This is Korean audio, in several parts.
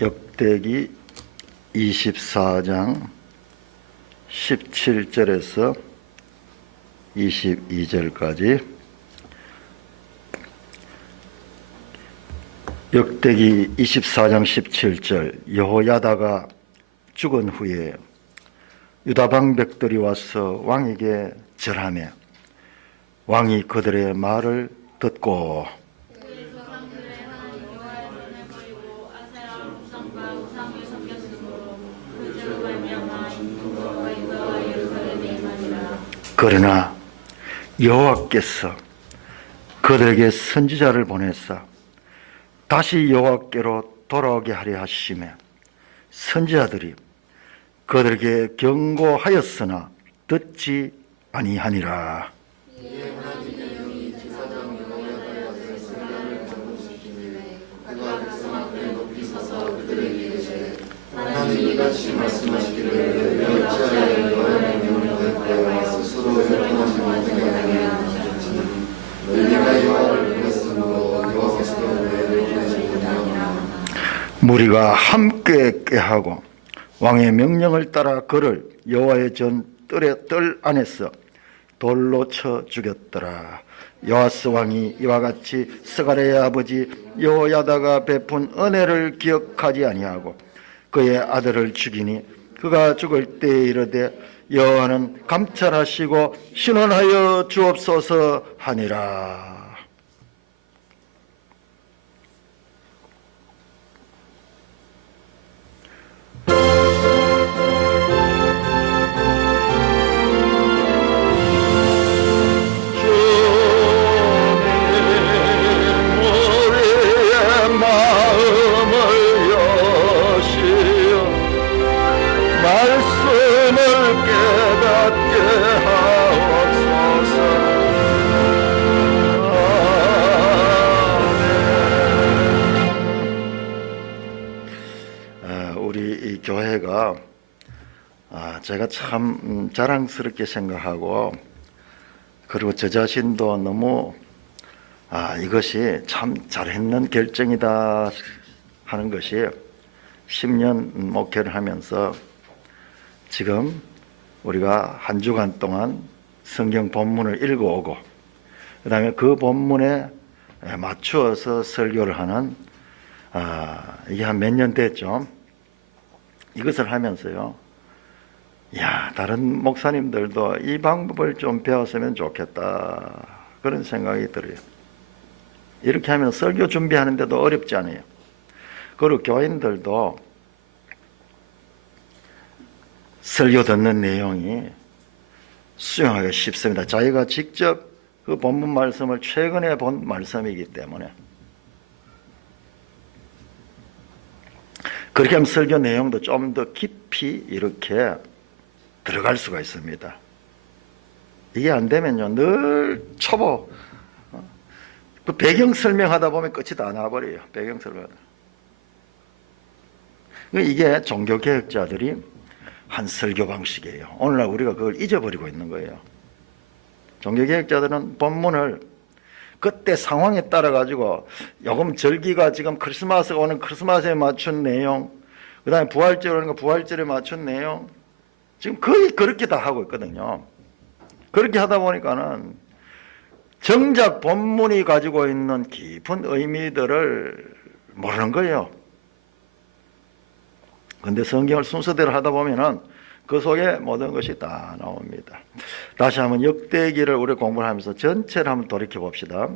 역대기 24장 17절에서 22절까지. 역대기 24장 17절. 여호야다가 죽은 후에 유다 방백들이 와서 왕에게 절하며 왕이 그들의 말을 듣고 그러나 여호와께서 그들에게 선지자를 보내사 다시 여호와께로 돌아오게 하려 하시매 선지자들이 그들에게 경고하였으나 듣지 아니하니라. 하나님이 같이 말씀하시기를 어찌하여 여호와의 명령을 구하여 스스로 율법하지 못하게 하셨지. 너희가 여호와를 불렀으므로 여호와께서 너희를 부르시느냐. 무리가 함께 꾀하고 왕의 명령을 따라 그를 여호와의 전 뜰 안에서 돌로 쳐 죽였더라. 요아스 왕이 이와 같이 스가랴의 아버지 여호야다가 베푼 은혜를 기억하지 아니하고 그의 아들을 죽이니 그가 죽을 때에 이르되 여호와는 감찰하시고 신원하여 주옵소서 하니라. 우리 교회가 제가 참 자랑스럽게 생각하고 그리고 저 자신도 너무 이것이 참 잘했는 결정이다 하는 것이 10년 목회를 하면서 지금 우리가 한 주간 동안 성경 본문을 읽어오고 그 다음에 그 본문에 맞추어서 설교를 하는 이게 한 몇 년 됐죠. 이것을 하면서요, 다른 목사님들도 이 방법을 좀 배웠으면 좋겠다 그런 생각이 들어요. 이렇게 하면 설교 준비하는데도 어렵지 않아요. 그리고 교인들도 설교 듣는 내용이 수용하기가 쉽습니다. 자기가 직접 그 본문 말씀을 최근에 본 말씀이기 때문에 그렇게 하면 설교 내용도 좀 더 깊이 이렇게 들어갈 수가 있습니다. 이게 안 되면요, 늘 초보, 그 배경 설명하다 보면 끝이 다 나버려요. 배경 설명. 이게 종교개혁자들이 한 설교 방식이에요. 오늘날 우리가 그걸 잊어버리고 있는 거예요. 종교개혁자들은 본문을 그때 상황에 따라 가지고 요금 절기가 지금 크리스마스가 오는 크리스마스에 맞춘 내용, 그 다음에 부활절 오는 거 부활절에 맞춘 내용, 지금 거의 그렇게 다 하고 있거든요. 그렇게 하다 보니까는 정작 본문이 가지고 있는 깊은 의미들을 모르는 거예요. 그런데 성경을 순서대로 하다 보면은 그 속에 모든 것이 다 나옵니다. 다시 한번 역대기를 우리 공부를 하면서 전체를 한번 돌이켜 봅시다.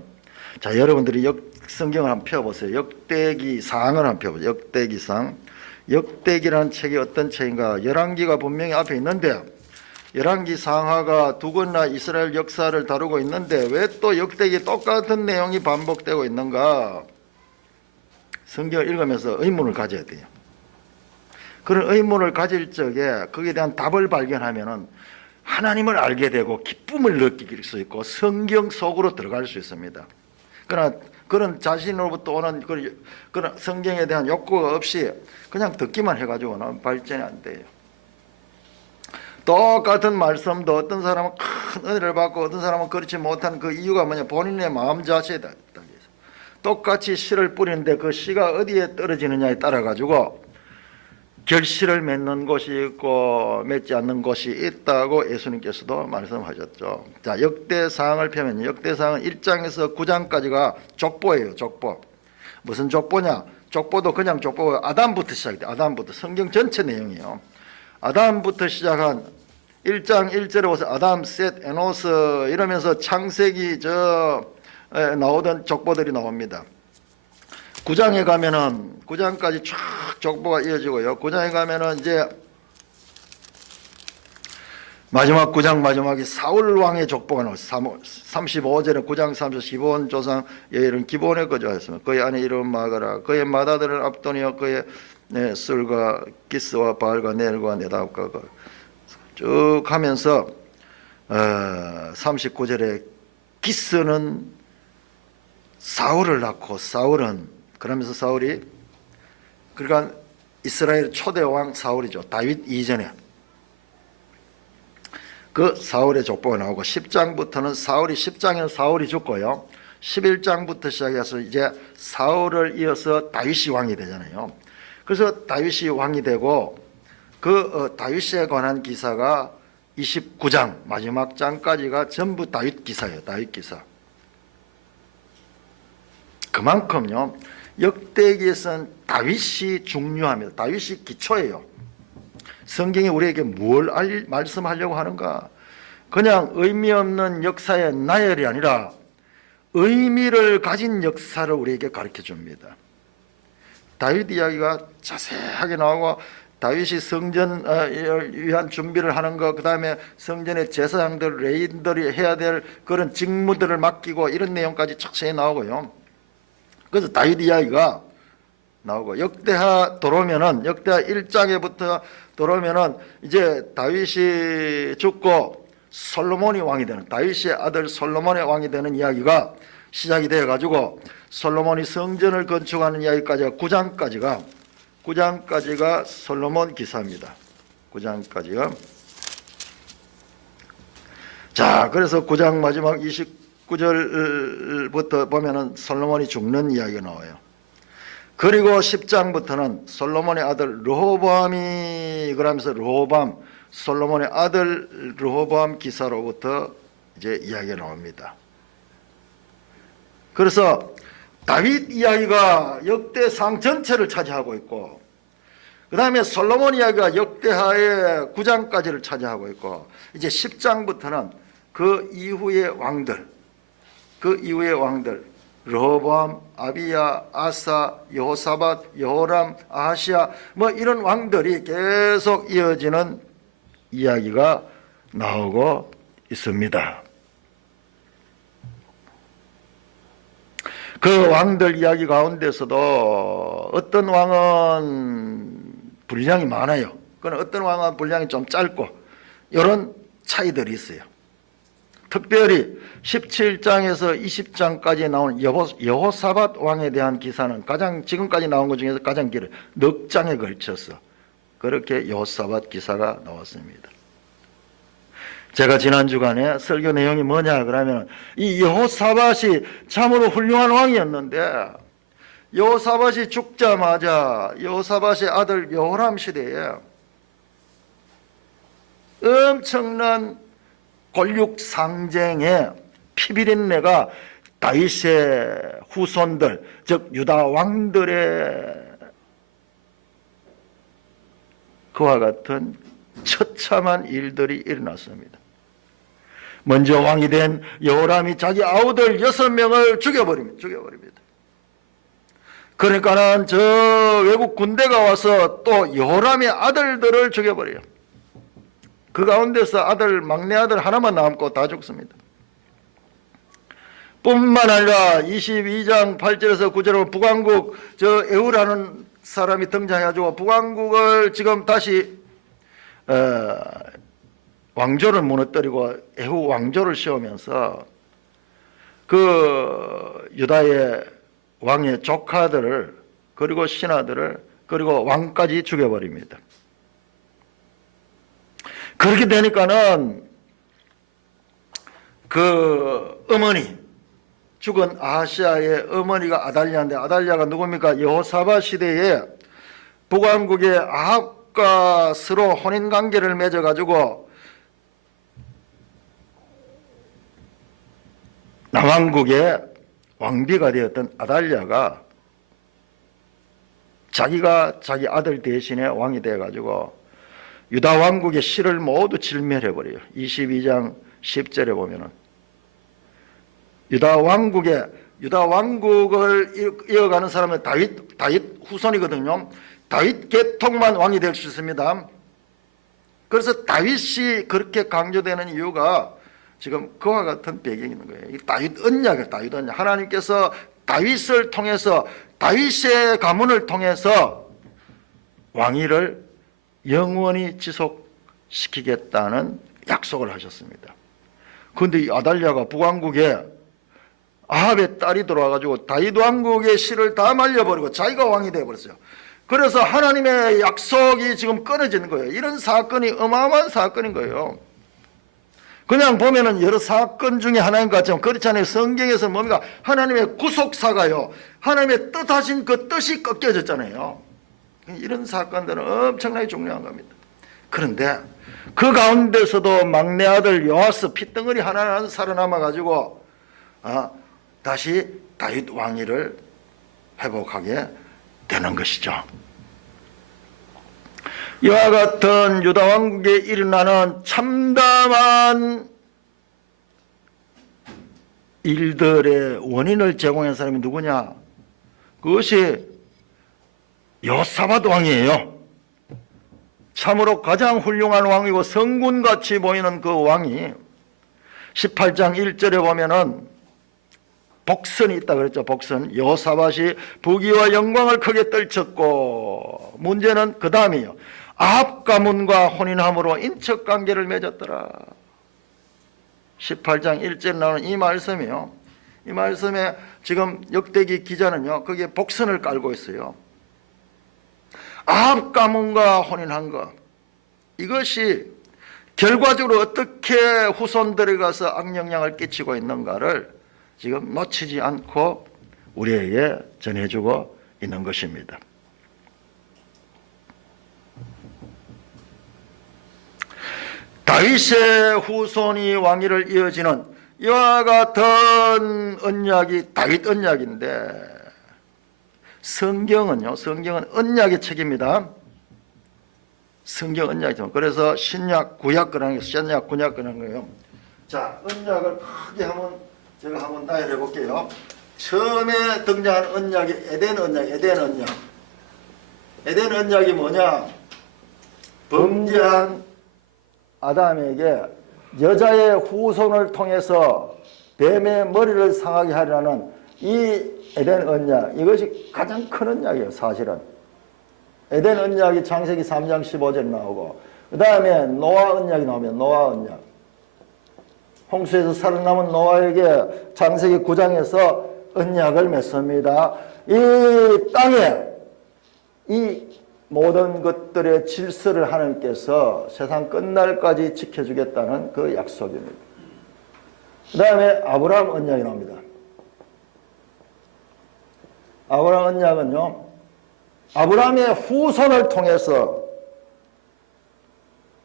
자, 여러분들이 성경을 한번 펴보세요. 역대기상을 한번 펴보세요. 역대기상. 역대기라는 책이 어떤 책인가? 열왕기가 분명히 앞에 있는데 열왕기 상하가 두 권이나 이스라엘 역사를 다루고 있는데 왜 또 역대기 똑같은 내용이 반복되고 있는가? 성경을 읽으면서 의문을 가져야 돼요. 그런 의문을 가질 적에 거기에 대한 답을 발견하면은 하나님을 알게 되고 기쁨을 느낄 수 있고 성경 속으로 들어갈 수 있습니다. 그러나 그런 자신으로부터 오는 그런 성경에 대한 욕구가 없이 그냥 듣기만 해가지고는 발전이 안 돼요. 똑같은 말씀도 어떤 사람은 큰 은혜를 받고 어떤 사람은 그렇지 못한 그 이유가 뭐냐? 본인의 마음 자세다. 똑같이 씨를 뿌리는데 그 씨가 어디에 떨어지느냐에 따라 가지고 결실을 맺는 곳이 있고 맺지 않는 곳이 있다고 예수님께서도 말씀하셨죠. 자, 역대사항을 펴면 역대사항은 1장에서 9장까지가 족보예요. 족보. 무슨 족보냐? 족보도 그냥 족보가 아담부터 시작돼. 아담부터 성경 전체 내용이에요. 아담부터 시작한 1장 1절에 보세요. 아담, 셋, 에노스 이러면서 창세기 나오던 족보들이 나옵니다. 9장에 가면은 9장까지 쫙 족보가 이어지고요. 9장에 가면은 이제 마지막 9장 마지막에 사울 왕의 족보가 나와요. 35절에 9장 35원 조상 여일은 기본의 거주하였으며 그의 아내 이름 마가라 그의 맏아들은 압도니와 그의 술과 기스와 바알과 넬과 네답과 쭉 하면서 39절에 기스는 사울을 낳고 사울은 그러면서 사울이 그러니까 이스라엘 초대 왕 사울이죠. 다윗 이전에 그 사울의 족보가 나오고 10장부터는 10장에는 사울이 죽고요. 11장부터 시작해서 이제 사울을 이어서 다윗이 왕이 되잖아요. 그래서 다윗이 왕이 되고 그 다윗에 관한 기사가 29장 마지막 장까지가 전부 다윗 기사예요. 다윗 기사. 그만큼요. 역대기에서는 다윗이 중요합니다. 다윗이 기초예요. 성경이 우리에게 뭘 말씀하려고 하는가? 그냥 의미 없는 역사의 나열이 아니라 의미를 가진 역사를 우리에게 가르쳐 줍니다. 다윗 이야기가 자세하게 나오고 다윗이 성전 위한 준비를 하는 것, 그 다음에 성전의 제사장들, 레인들이 해야 될 그런 직무들을 맡기고 이런 내용까지 자세히 나오고요. 그래서 다윗 이야기가 나오고 역대하 돌아오면은 역대하 1장에부터 돌아오면은 이제 다윗이 죽고 솔로몬이 왕이 되는 다윗의 아들 솔로몬의 왕이 되는 이야기가 시작이 되어 가지고 솔로몬이 성전을 건축하는 이야기까지가 9장까지가 솔로몬 기사입니다. 9장까지가 자, 그래서 9장 마지막 29절부터 보면은 솔로몬이 죽는 이야기가 나와요. 그리고 10장부터는 솔로몬의 아들 르호보암이 그러면서 솔로몬의 아들 르호보암 기사로부터 이제 이야기가 나옵니다. 그래서 다윗 이야기가 역대상 전체를 차지하고 있고 그 다음에 솔로몬 이야기가 역대하의 9장까지를 차지하고 있고 이제 10장부터는 그 이후의 왕들 르호보암, 아비야, 아사, 여호사밧, 여호람, 아하시야 뭐 이런 왕들이 계속 이어지는 이야기가 나오고 있습니다. 그 왕들 이야기 가운데서도 어떤 왕은 분량이 많아요. 그러나 어떤 왕은 분량이 좀 짧고 이런 차이들이 있어요. 특별히 17장에서 20장까지 나온 여호사밧 왕에 대한 기사는 가장 지금까지 나온 것 중에서 가장 길어요. 넉 장에 걸쳐서 그렇게 여호사밧 기사가 나왔습니다. 제가 지난 주간에 설교 내용이 뭐냐 그러면 이 여호사밧이 참으로 훌륭한 왕이었는데 여호사밧이 죽자마자 여호사밧의 아들 여호람 시대에 엄청난 권력 상쟁에 피비린내가 다윗의 후손들 즉 유다 왕들의 그와 같은 처참한 일들이 일어났습니다. 먼저 왕이 된 여호람이 자기 아우들 6명을 죽여버립니다. 그러니까는 저 외국 군대가 와서 또 여호람의 아들들을 죽여버려요. 그 가운데서 막내 아들 하나만 남고 다 죽습니다. 뿐만 아니라 22장 8절에서 9절에 북왕국 에후라는 사람이 등장해가지고 북왕국을 지금 다시 왕조를 무너뜨리고 에후 왕조를 세우면서 그 유다의 왕의 조카들을 그리고 신하들을 그리고 왕까지 죽여버립니다. 그렇게 되니까는 그 어머니 죽은 아하시아의 어머니가 아달랴인데, 아달랴가 누굽니까? 여호사밧 시대에 북왕국의 아합과 서로 혼인관계를 맺어가지고 남왕국의 왕비가 되었던 아달랴가 자기가 자기 아들 대신에 왕이 되어가지고 유다 왕국의 실을 모두 진멸해버려요. 22장 10절에 보면은 유다 왕국을 이어가는 사람은 다윗 후손이거든요. 다윗 계통만 왕이 될 수 있습니다. 그래서 다윗이 그렇게 강조되는 이유가 지금 그와 같은 배경이 있는 거예요. 이 다윗 언약이에요. 다윗 언약. 하나님께서 다윗을 통해서, 다윗의 가문을 통해서 왕위를 영원히 지속시키겠다는 약속을 하셨습니다. 그런데 이 아달랴가 북왕국에 아합의 딸이 들어와가지고 다윗 왕국의 실을 다 말려버리고 자기가 왕이 되어버렸어요. 그래서 하나님의 약속이 지금 끊어지는 거예요. 이런 사건이 어마어마한 사건인 거예요. 그냥 보면은 여러 사건 중에 하나인 것 같지만 그렇지 않아요. 성경에서 뭡니까? 하나님의 구속사가요, 하나님의 뜻하신 그 뜻이 꺾여졌잖아요. 이런 사건들은 엄청나게 중요한 겁니다. 그런데 그 가운데서도 막내 아들 요아스 핏덩어리 하나 살아남아가지고 다시 다윗 왕위를 회복하게 되는 것이죠. 이와 같은 유다 왕국에 일어나는 참담한 일들의 원인을 제공한 사람이 누구냐? 그것이 여호사밧 왕이에요. 참으로 가장 훌륭한 왕이고 성군같이 보이는 그 왕이 18장 1절에 보면은 복선이 있다 그랬죠. 복선. 여호사밧이 부귀와 영광을 크게 떨쳤고, 문제는 그 다음이에요. 아합 가문과 혼인함으로 인척관계를 맺었더라. 18장 1절에 나오는 이 말씀이요. 이 말씀에 지금 역대기 기자는요, 거기에 복선을 깔고 있어요. 아합 가문과 혼인한 것, 이것이 결과적으로 어떻게 후손들에 가서 악영향을 끼치고 있는가를 지금 놓치지 않고 우리에게 전해주고 있는 것입니다. 다윗의 후손이 왕위를 이어지는 이와 같은 언약이 다윗 언약인데, 성경은 언약의 책입니다. 성경 언약이죠. 그래서 신약 구약 그라는 게 신약 구약 그라는 거예요. 자, 언약을 크게 제가 한번 나열해 볼게요. 처음에 등장한 언약이 에덴 언약. 에덴 언약이 뭐냐? 범죄한 아담에게 여자의 후손을 통해서 뱀의 머리를 상하게 하려는 이 에덴 언약, 이것이 가장 큰 언약이에요. 사실은 에덴 언약이 창세기 3장 15절 나오고, 그 다음에 노아 언약이 나오면 노아 언약, 홍수에서 살아남은 노아에게 창세기 9장에서 언약을 맺습니다. 이 땅에 이 모든 것들의 질서를 하나님께서 세상 끝날까지 지켜주겠다는 그 약속입니다. 그 다음에 아브라함 언약이 나옵니다. 아브라함 언약은요, 아브라함의 후손을 통해서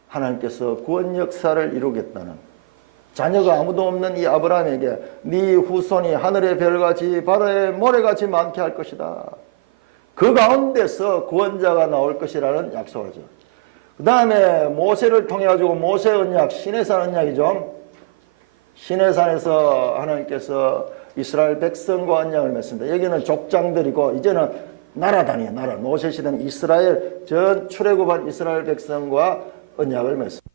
하나님께서 구원 역사를 이루겠다는, 자녀가 아무도 없는 이 아브라함에게 네 후손이 하늘의 별같이 바다의 모래같이 많게 할 것이다. 그 가운데서 구원자가 나올 것이라는 약속을 하죠. 그 다음에 모세를 통해 가지고 모세 언약, 시내산 언약이죠. 시내산에서 하나님께서 이스라엘 백성과 언약을 맺습니다. 여기는 족장들이고 이제는 나라단이에요. 나라. 모세 시대는 이스라엘 전 출애굽한 이스라엘 백성과 언약을 맺습니다.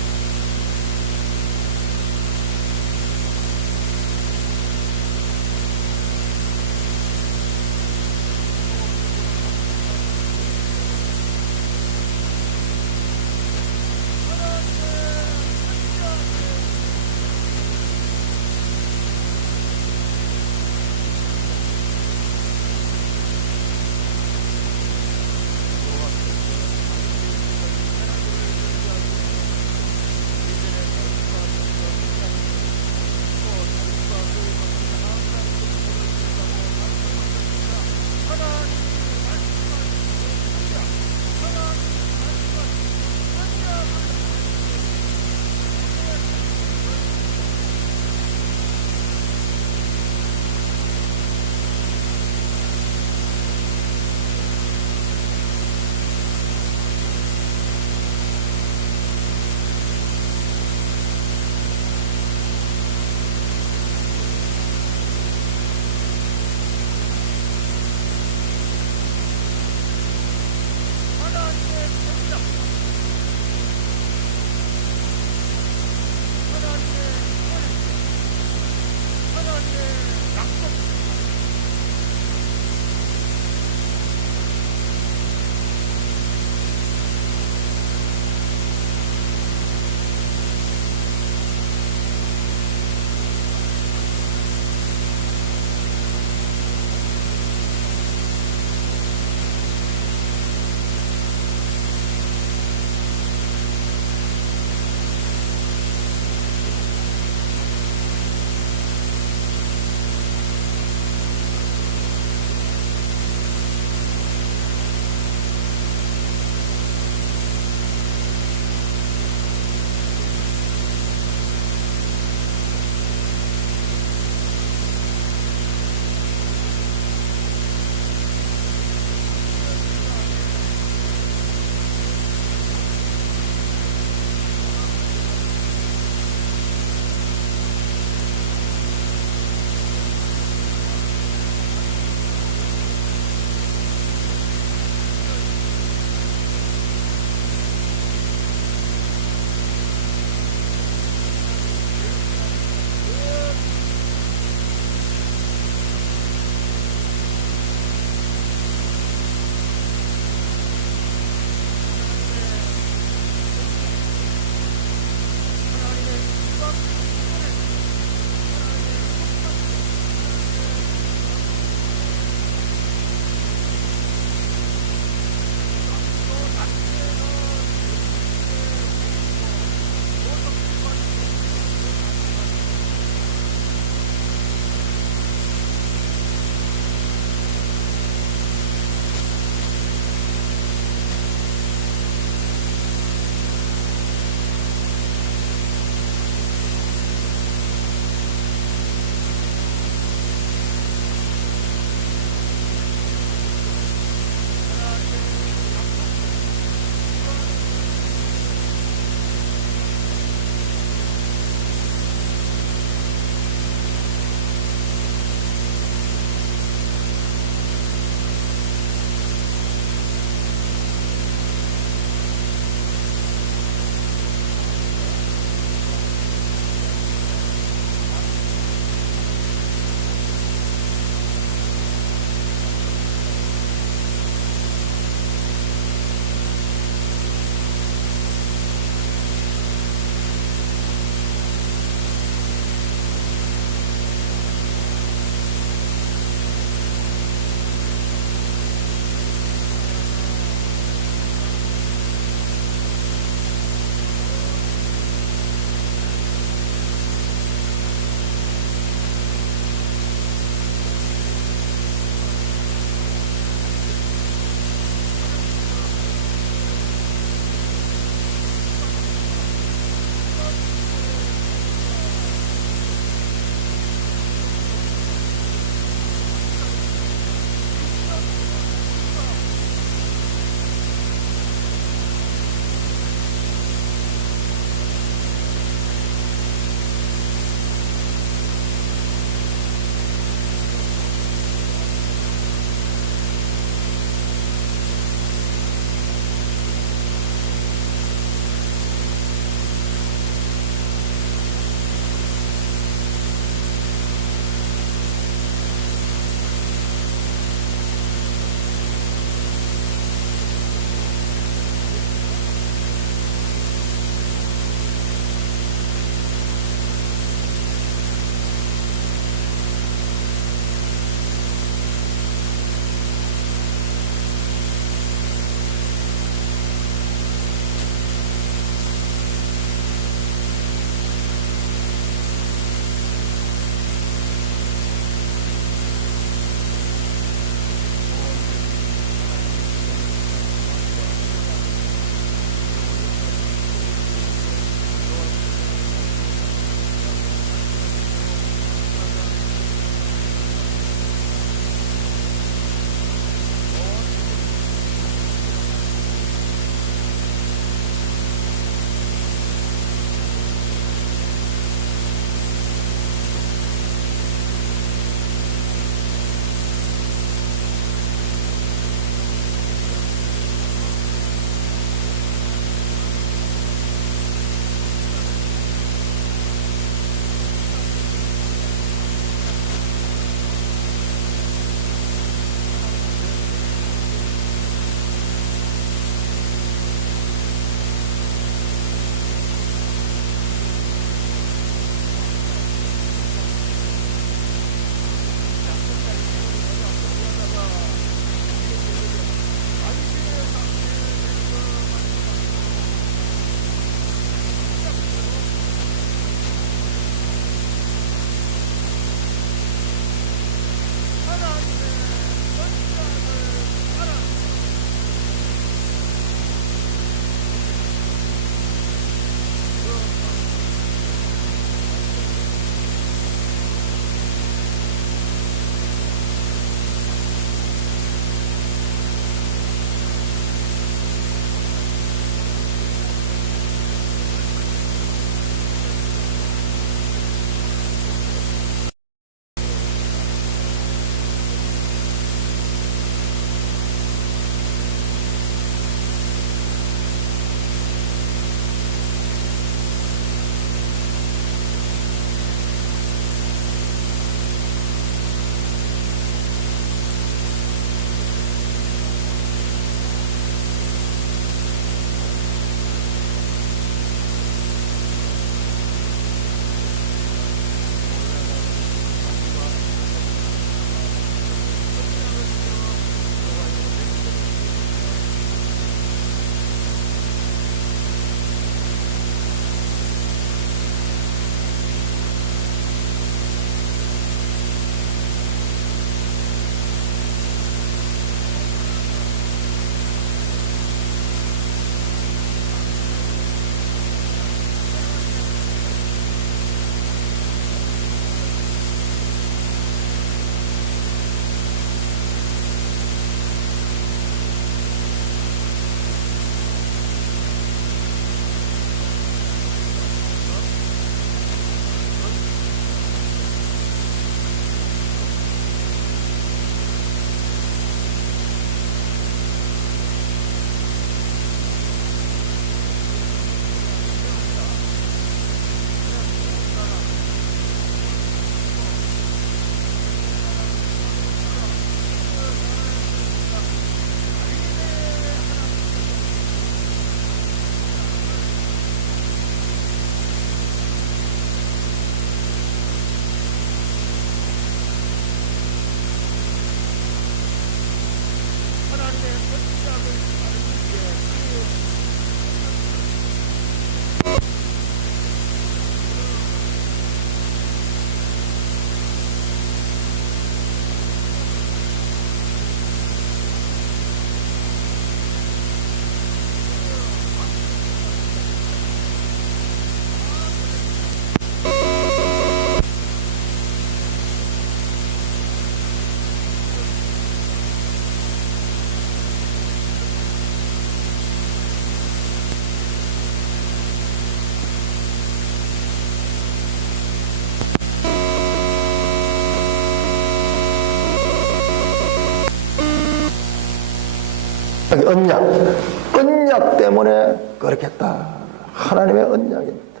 언약 때문에 그렇겠다. 하나님의 언약입니다.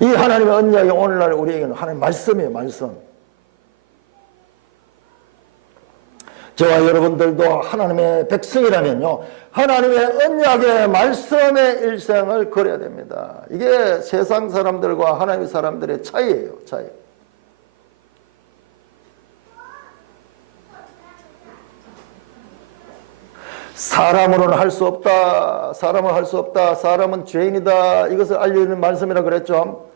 이 하나님의 언약이 오늘날 우리에게는 하나님의 말씀이에요. 말씀. 저와 여러분들도 하나님의 백성이라면요, 하나님의 언약의 말씀의 일생을 걸어야 됩니다. 이게 세상 사람들과 하나님의 사람들의 차이예요. 차이. 사람으로는 할 수 없다. 사람은 할 수 없다. 사람은 죄인이다. 이것을 알려주는 말씀이라 그랬죠.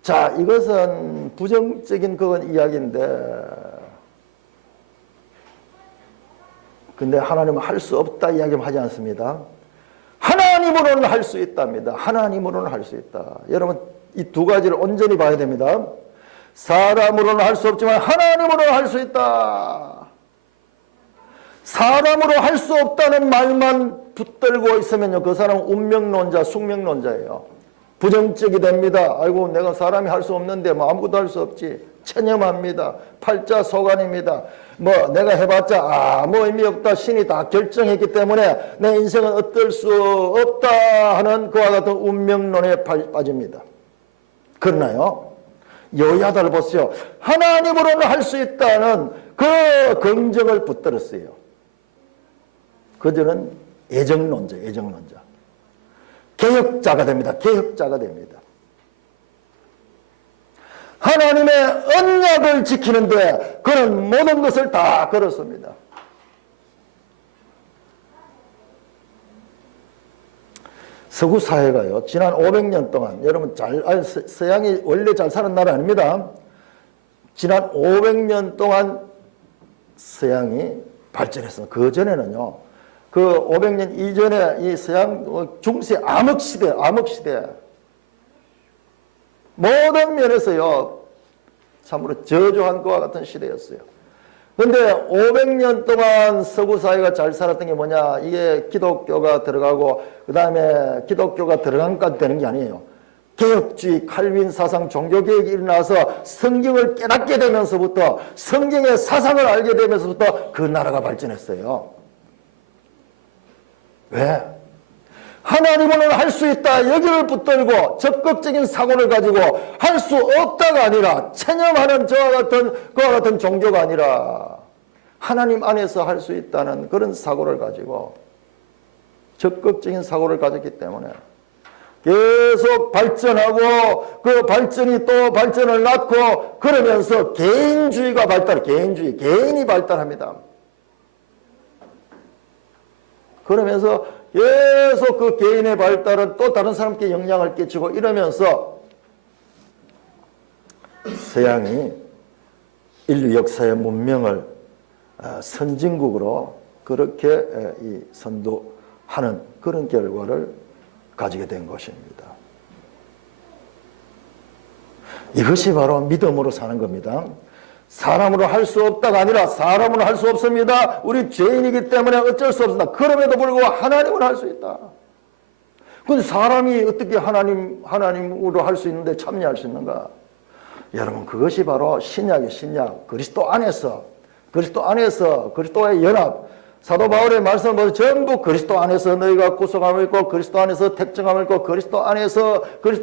자, 이것은 부정적인 그건 이야기인데, 근데 하나님은 할 수 없다 이야기는 하지 않습니다. 하나님으로는 할 수 있답니다. 하나님으로는 할 수 있다. 여러분, 이 두 가지를 온전히 봐야 됩니다. 사람으로는 할 수 없지만 하나님으로는 할 수 있다. 사람으로 할 수 없다는 말만 붙들고 있으면요, 그 사람은 운명론자, 숙명론자예요. 부정적이 됩니다. 아이고, 내가 사람이 할 수 없는데 뭐 아무것도 할 수 없지. 체념합니다. 팔자소관입니다. 뭐 내가 해봤자 아무 의미 없다. 신이 다 결정했기 때문에 내 인생은 어떨 수 없다 하는 그와 같은 운명론에 빠집니다. 그러나요, 여야들 보세요. 하나님으로는 할 수 있다는 그 긍정을 붙들었어요. 그들은 애정론자, 애정론자. 개혁자가 됩니다. 개혁자가 됩니다. 하나님의 언약을 지키는데 그는 모든 것을 다 걸었습니다. 서구 사회가요, 지난 500년 동안, 여러분 서양이 원래 잘 사는 나라 아닙니다. 지난 500년 동안 서양이 발전했습니다. 그 전에는요, 그 500년 이전에 이 서양 중세 암흑시대, 모든 면에서요, 참으로 저조한 것과 같은 시대였어요. 그런데 500년 동안 서구 사회가 잘 살았던 게 뭐냐, 이게 기독교가 들어가고 그 다음에 기독교가 들어간까지 되는 게 아니에요. 개혁주의, 칼빈 사상, 종교개혁이 일어나서 성경을 깨닫게 되면서부터, 성경의 사상을 알게 되면서부터 그 나라가 발전했어요. 왜? 하나님은 할 수 있다 여기를 붙들고 적극적인 사고를 가지고 할 수 없다가 아니라, 체념하는 그와 같은 종교가 아니라 하나님 안에서 할 수 있다는 그런 사고를 가지고 적극적인 사고를 가졌기 때문에 계속 발전하고, 그 발전이 또 발전을 낳고, 그러면서 개인주의가 개인이 발달합니다. 그러면서 계속 그 개인의 발달은 또 다른 사람께 영향을 끼치고 이러면서 서양이 인류 역사의 문명을 선진국으로 그렇게 선도하는 그런 결과를 가지게 된 것입니다. 이것이 바로 믿음으로 사는 겁니다. 사람으로 할 수 없다가 아니라 사람으로 할 수 없습니다. 우리 죄인이기 때문에 어쩔 수 없습니다. 그럼에도 불구하고 하나님은 할 수 있다. 근데 사람이 어떻게 하나님으로 할 수 있는데 참여할 수 있는가? 여러분, 그것이 바로 신약의 신약, 그리스도 안에서 그리스도의 연합, 사도 바울의 말씀을 보면 전부 그리스도 안에서 너희가 구속함을 있고, 그리스도 안에서 택정함을 있고, 그리스도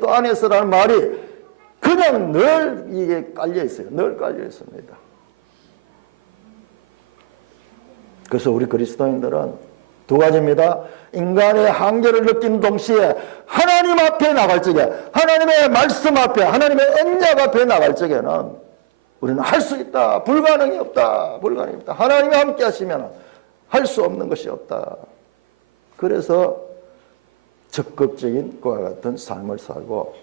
안에서라는 말이 그냥 늘 이게 깔려 있어요. 늘 깔려 있습니다. 그래서 우리 그리스도인들은 두 가지입니다. 인간의 한계를 느낀 동시에 하나님 앞에 나갈 적에, 하나님의 말씀 앞에, 하나님의 언약 앞에 나갈 적에는 우리는 할 수 있다. 불가능이 없다. 하나님이 함께 하시면 할 수 없는 것이 없다. 그래서 적극적인 그와 같은 삶을 살고,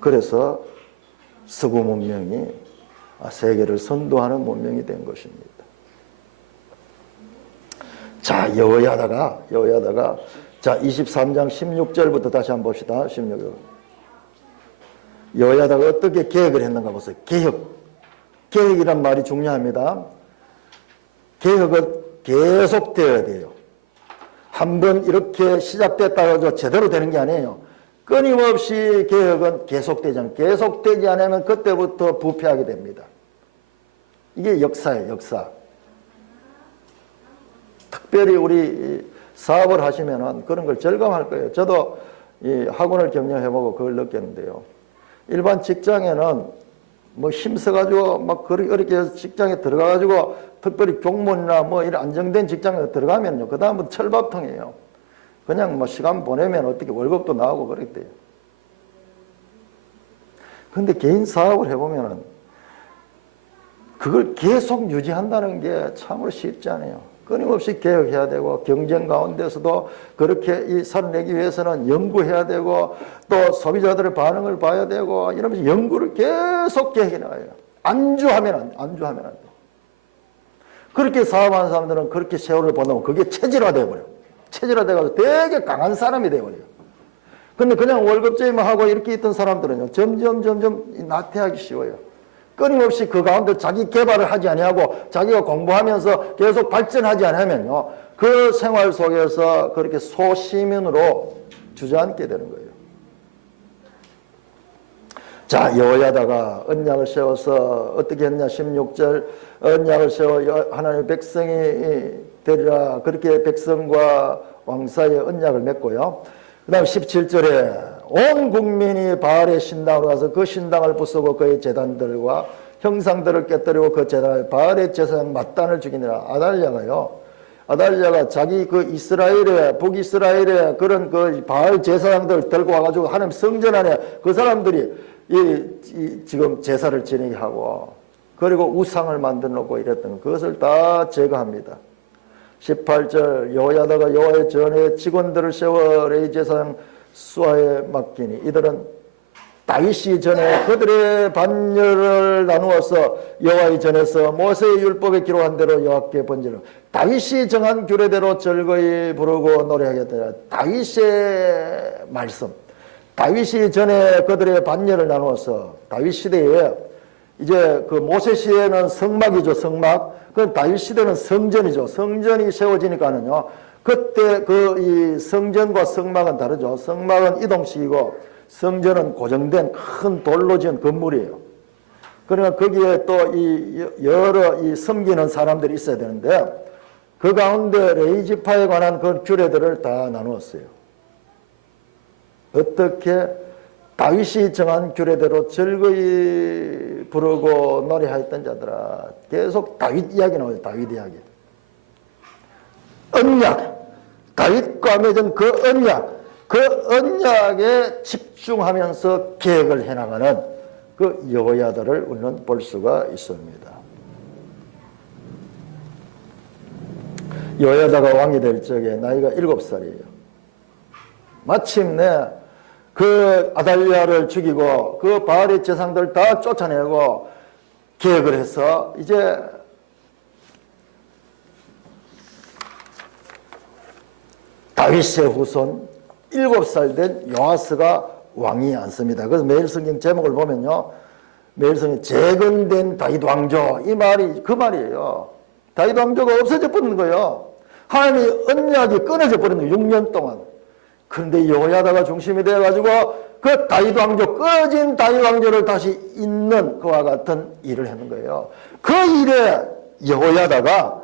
그래서 서구 문명이 세계를 선도하는 문명이 된 것입니다. 자, 여호야다가 자, 23장 16절부터 다시 한번 봅시다. 16절. 여호야다가 어떻게 계획을 했는가 보세요. 계획이란 말이 중요합니다. 계획은 계속되어야 돼요. 한번 이렇게 시작됐다고 해서 제대로 되는 게 아니에요. 끊임없이 계획은 계속되지 않으면 그때부터 부패하게 됩니다. 이게 역사예요, 역사. 특별히 우리 사업을 하시면은 그런 걸 절감할 거예요. 저도 이 학원을 경영해보고 그걸 느꼈는데요. 일반 직장에는 뭐 힘써가지고 막 그렇게 해서 직장에 들어가가지고 특별히 공무원이나 뭐 이런 안정된 직장에 들어가면요. 그 다음은 철밥통이에요. 그냥 뭐 시간 보내면 어떻게 월급도 나오고 그랬대요. 근데 개인 사업을 해보면은 그걸 계속 유지한다는 게 참으로 쉽지 않아요. 끊임없이 개혁해야 되고, 경쟁 가운데서도 그렇게 이 살아내기 위해서는 연구해야 되고, 또 소비자들의 반응을 봐야 되고, 이러면서 연구를 계속 개혁해 나가요. 안주하면 안 돼. 그렇게 사업하는 사람들은 그렇게 세월을 보다 보면 그게 체질화돼 버려요. 체질화돼가지고 되게 강한 사람이 돼버려요. 근데 그냥 월급제만 하고 이렇게 있던 사람들은요, 점점 나태하기 쉬워요. 끊임없이 그 가운데 자기 개발을 하지 아니하고 자기가 공부하면서 계속 발전하지 않으면요, 그 생활 속에서 그렇게 소시민으로 주저앉게 되는 거예요. 자, 여호야다가 언약을 세워서 어떻게 했냐. 16절, 언약을 세워 하나님의 백성이 되리라. 그렇게 백성과 왕 사이에 언약을 맺고요. 그 다음 17절에 온 국민이 바알의 신당으로 가서 그 신당을 부수고 그의 제단들과 형상들을 깨뜨리고 그 제단을 바알의 제사장 맏단을 죽이니라. 아달랴가 자기 그 이스라엘의 북이스라엘의 그런 그 바알 제사장들을 들고 와가지고 하나님 성전 안에 그 사람들이 지금 제사를 지내게 하고, 그리고 우상을 만들어 놓고 이랬던 그것을 다 제거합니다. 18절 여호야다가 여호와의 전에 직원들을 세워 레위 제사장 수아에 맡기니 이들은 다윗이 전에 그들의 반열을 나누어서 여호와의 전에서 모세의 율법에 기록한 대로 여호와께 번지는 다윗이 정한 규례대로 즐거이 부르고 노래하겠다. 다윗의 말씀. 다윗이 전에 그들의 반열을 나누어서, 다윗 시대에 이제 그 모세 시대는 성막이죠, 성막. 그 다윗 시대는 성전이죠. 성전이 세워지니까는요, 그때 그 이 성전과 성막은 다르죠. 성막은 이동식이고 성전은 고정된 큰 돌로 지은 건물이에요. 그러니까 거기에 또 이 여러 이 섬기는 사람들이 있어야 되는데, 그 가운데 레위 지파에 관한 그 규례들을 다 나누었어요. 어떻게 다윗이 정한 규례대로 즐거이 부르고 노래하였던 자들아. 계속 다윗 이야기 나와요. 다윗 이야기. 언약. 다윗과 맺은 그 언약에 집중하면서 계획을 해나가는 그 여호야다를 우리는 볼 수가 있습니다. 여호야다가 왕이 될 적에 나이가 7살이에요. 마침내 그 아달랴를 죽이고 그 바알의 제사장들 다 쫓아내고 계획을 해서 이제 다윗의 후손 7살 된 요아스가 왕이 앉습니다. 그래서 매일 성경 제목을 보면요, 매일 성경 재건된 다윗 왕조, 이 말이 그 말이에요. 다윗 왕조가 없어져 버리는 거예요. 하나님의 언약이 끊어져 버리는 거예요. 6년 동안. 그런데 여호야다가 중심이 되어가지고 그 다윗 왕조, 꺼진 다윗 왕조를 다시 잇는 그와 같은 일을 하는 거예요. 그 일에 여호야다가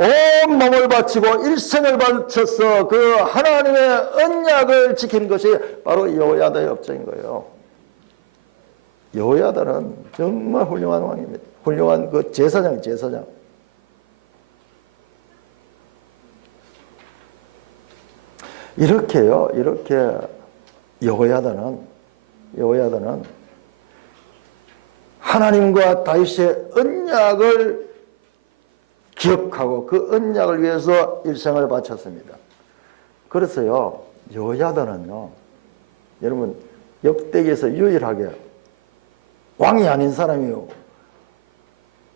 온 몸을 바치고 일생을 바쳐서 그 하나님의 언약을 지키는 것이 바로 여호야다의 업적인 거예요. 여호야다는 정말 훌륭한 왕입니다. 훌륭한 그 제사장. 이렇게요, 이렇게 여호야다는 하나님과 다윗의 언약을 기억하고 그 언약을 위해서 일생을 바쳤습니다. 그래서요, 여호야다는요, 여러분 역대기에서 유일하게 왕이 아닌 사람이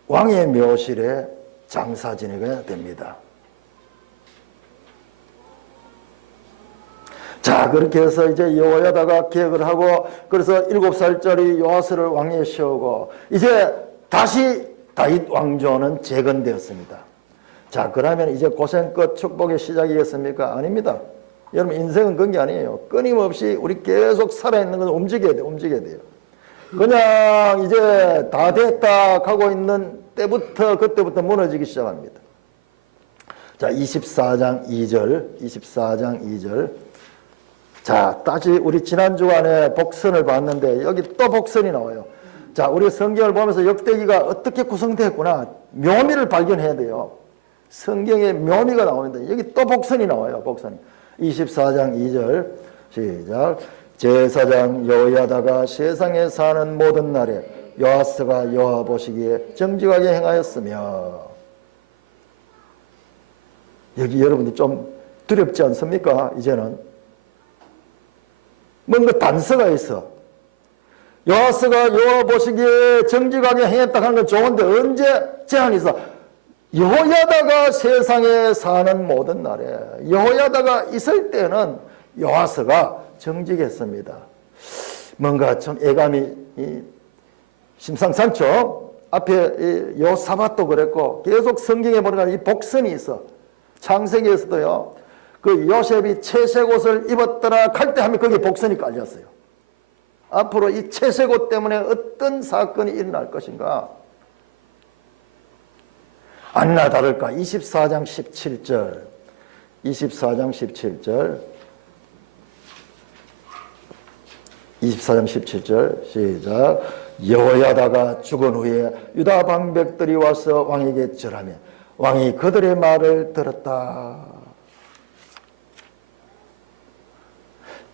왕의 묘실에 장사 지내게 됩니다. 자, 그렇게 해서 이제 여호야다가 계획을 하고, 그래서 7살짜리 요아스를 왕위에 세우고, 이제 다시 다윗 왕조는 재건되었습니다. 자, 그러면 이제 고생 끝 축복의 시작이겠습니까? 아닙니다. 여러분, 인생은 그런 게 아니에요. 끊임없이 우리 계속 살아있는 건 움직여야 돼요. 움직여야 돼요. 그냥 이제 다 됐다 하고 있는 때부터, 그때부터 무너지기 시작합니다. 자, 24장 2절. 자, 다시 우리 지난 주간에 복선을 봤는데 여기 또 복선이 나와요. 자, 우리 성경을 보면서 역대기가 어떻게 구성되었구나, 묘미를 발견해야 돼요. 성경에 묘미가 나옵니다. 여기 또 복선이 나와요. 복선이. 24장 2절 시작. 제사장 여호야다가 세상에 사는 모든 날에 요아스가 여호와 보시기에 정직하게 행하였으며. 여기 여러분들 좀 두렵지 않습니까? 이제는 뭔가 단서가 있어. 요아스가 여호와 보시기에 정직하게 행했다 하는 건 좋은데 언제 제한이 있어? 여호야다가 세상에 사는 모든 날에, 여호야다가 있을 때는 요아스가 정직했습니다. 뭔가 좀 애감이 심상찮죠? 앞에 요사밧도 그랬고, 계속 성경에 보니까 이 복선이 있어. 창세기에서도요, 그 요셉이 채색 옷을 입었더라 할 때 하면 거기에 복선이 깔렸어요. 앞으로 이 채색 옷 때문에 어떤 사건이 일어날 것인가? 아니나 다를까 24장 17절 24장 17절 시작. 여호야다가 죽은 후에 유다 방백들이 와서 왕에게 절하며 왕이 그들의 말을 들었다.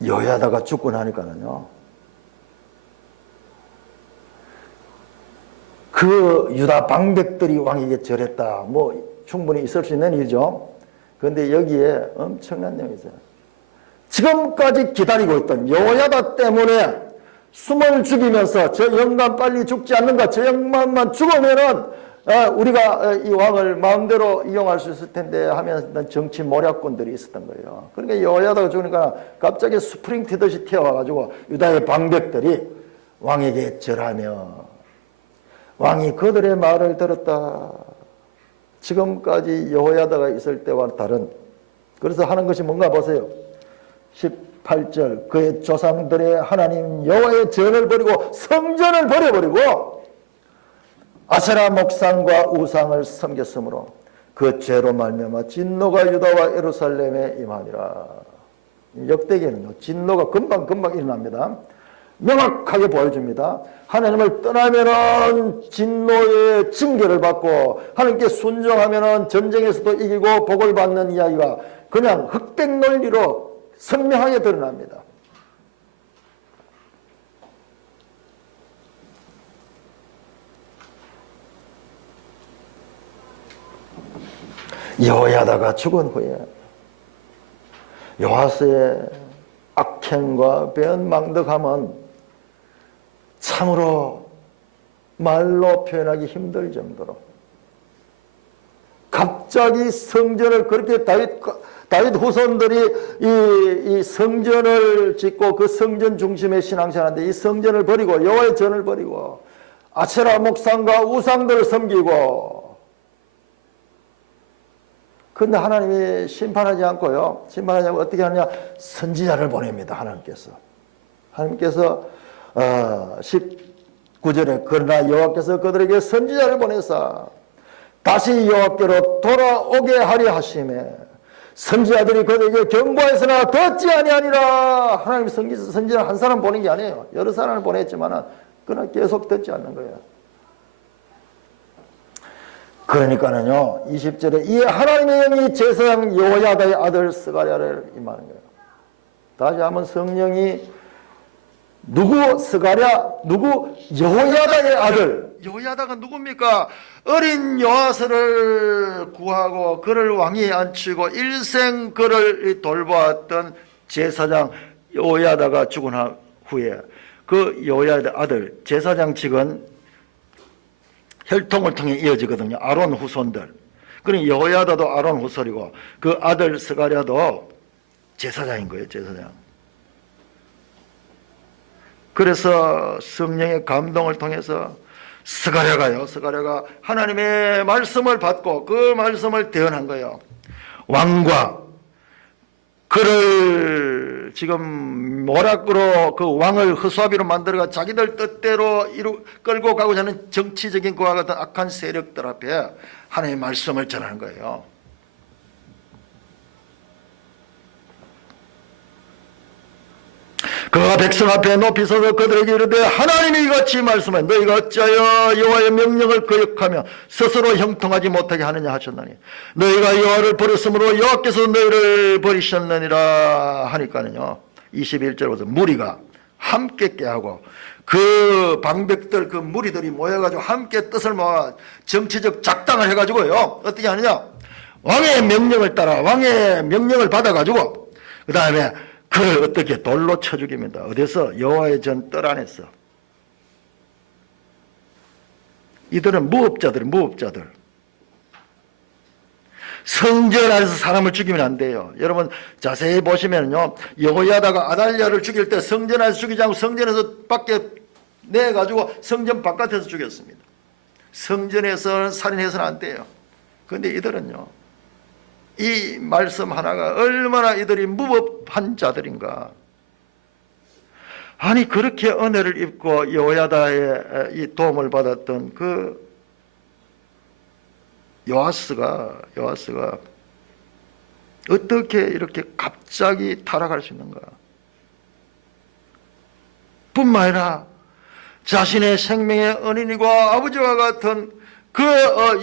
여호야다가 죽고 나니까는요, 그 유다 방백들이 왕에게 절했다. 뭐 충분히 있을 수 있는 일이죠. 그런데 여기에 엄청난 내용이 있어요. 지금까지 기다리고 있던 여호야다 때문에 숨을 죽이면서 저 영감 빨리 죽지 않는가, 저 영감만 죽으면은 우리가 이 왕을 마음대로 이용할 수 있을 텐데 하면서 정치 모략꾼들이 있었던 거예요. 그러니까 여호야다가 죽으니까 갑자기 스프링 튀듯이 튀어와가지고 유다의 방백들이 왕에게 절하며 왕이 그들의 말을 들었다. 지금까지 여호야다가 있을 때와 다른, 그래서 하는 것이 뭔가 보세요. 18절 그의 조상들의 하나님 여호와의 전을 버리고 성전을 버려버리고 아세라 목상과 우상을 섬겼으므로 그 죄로 말미암아 진노가 유다와 예루살렘에 임하니라. 역대기에는요, 진노가 금방 일어납니다. 명확하게 보여줍니다. 하나님을 떠나면은 진노의 징계를 받고 하나님께 순종하면은 전쟁에서도 이기고 복을 받는 이야기가 그냥 흑백 논리로 선명하게 드러납니다. 여호야다가 죽은 후에 요아스의 악행과 변망덕함은 참으로 말로 표현하기 힘들 정도로, 갑자기 성전을 그렇게 다윗 후손들이 이 성전을 짓고 그 성전 중심의 신앙생활인데 이 성전을 버리고 여호와의 전을 버리고 아세라 목상과 우상들을 섬기고, 근데 하나님이 심판하지 않고요, 심판하지 않고 어떻게 하느냐, 선지자를 보냅니다. 하나님께서 19절에 그러나 여호와께서 그들에게 선지자를 보내사 다시 여호와께로 돌아오게 하려 하심에 선지자들이 그들에게 경고하였으나 듣지 아니하니라. 하나님이 선지자 한 사람 보낸 게 아니에요. 여러 사람을 보냈지만 그러나 계속 듣지 않는 거예요. 그러니까는요, 20절에 이 하나님의 영이 제사장 여호야다의 아들 스가랴를 임하는 거예요. 다시 한번 성령이 누구? 스가랴. 누구? 여호야다의 아들. 여호야다가 누굽니까? 어린 요아스를 구하고 그를 왕위에 앉히고 일생 그를 돌보았던 제사장 여호야다가 죽은 후에 그 여호야다의 아들 제사장직은 혈통을 통해 이어지거든요. 아론 후손들. 그러니 여호야다도 아론 후손이고 그 아들 스가랴도 제사장인 거예요. 제사장. 그래서 성령의 감동을 통해서 스가랴가 하나님의 말씀을 받고 그 말씀을 대언한 거예요. 왕과 그를 지금 모락으로 그 왕을 허수아비로 만들어가 자기들 뜻대로 끌고 가고자 하는 정치적인 그와 같은 악한 세력들 앞에 하나님의 말씀을 전하는 거예요. 그가 백성 앞에 높이 서서 그들에게 이르되 하나님이 이같이 말씀해 너희가 어찌하여 여호와의 명령을 거역하며 스스로 형통하지 못하게 하느냐 하셨나니 너희가 여호와를 버렸으므로 여호와께서 너희를 버리셨느니라 하니까는요. 21절부터 무리가 함께 깨하고 그 방백들 그 무리들이 모여가지고 함께 뜻을 모아 정치적 작당을 해가지고요. 어떻게 하느냐? 왕의 명령을 따라 왕의 명령을 받아가지고 그 다음에 그를 어떻게 돌로 쳐 죽입니다. 어디서? 여호와의 전 뜰 안에서. 이들은 무법자들. 성전 안에서 사람을 죽이면 안 돼요. 여러분 자세히 보시면요, 여호야다가 아달랴를 죽일 때 성전 안에서 죽이지 않고 성전에서 밖에 내가지고 성전 바깥에서 죽였습니다. 성전에서 살인해서는 안 돼요. 그런데 이들은요, 이 말씀 하나가 얼마나 이들이 무법한 자들인가. 아니 그렇게 은혜를 입고 여호야다의 이 도움을 받았던 그 요아스가 어떻게 이렇게 갑자기 타락할 수 있는가. 뿐만 아니라 자신의 생명의 은인이고 아버지와 같은 그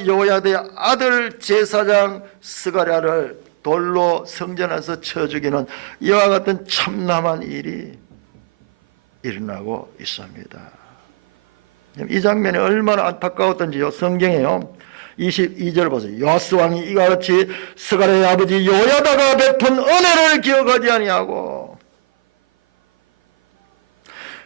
여호야다의 아들 제사장 스가랴를 돌로 성전 안에서 쳐 죽이는 이와 같은 참담한 일이 일어나고 있습니다. 이 장면이 얼마나 안타까웠던지요. 성경에요. 22절 보세요. 요아스 왕이 이와 같이 스가랴의 아버지 여호야다가 베푼 은혜를 기억하지 아니하고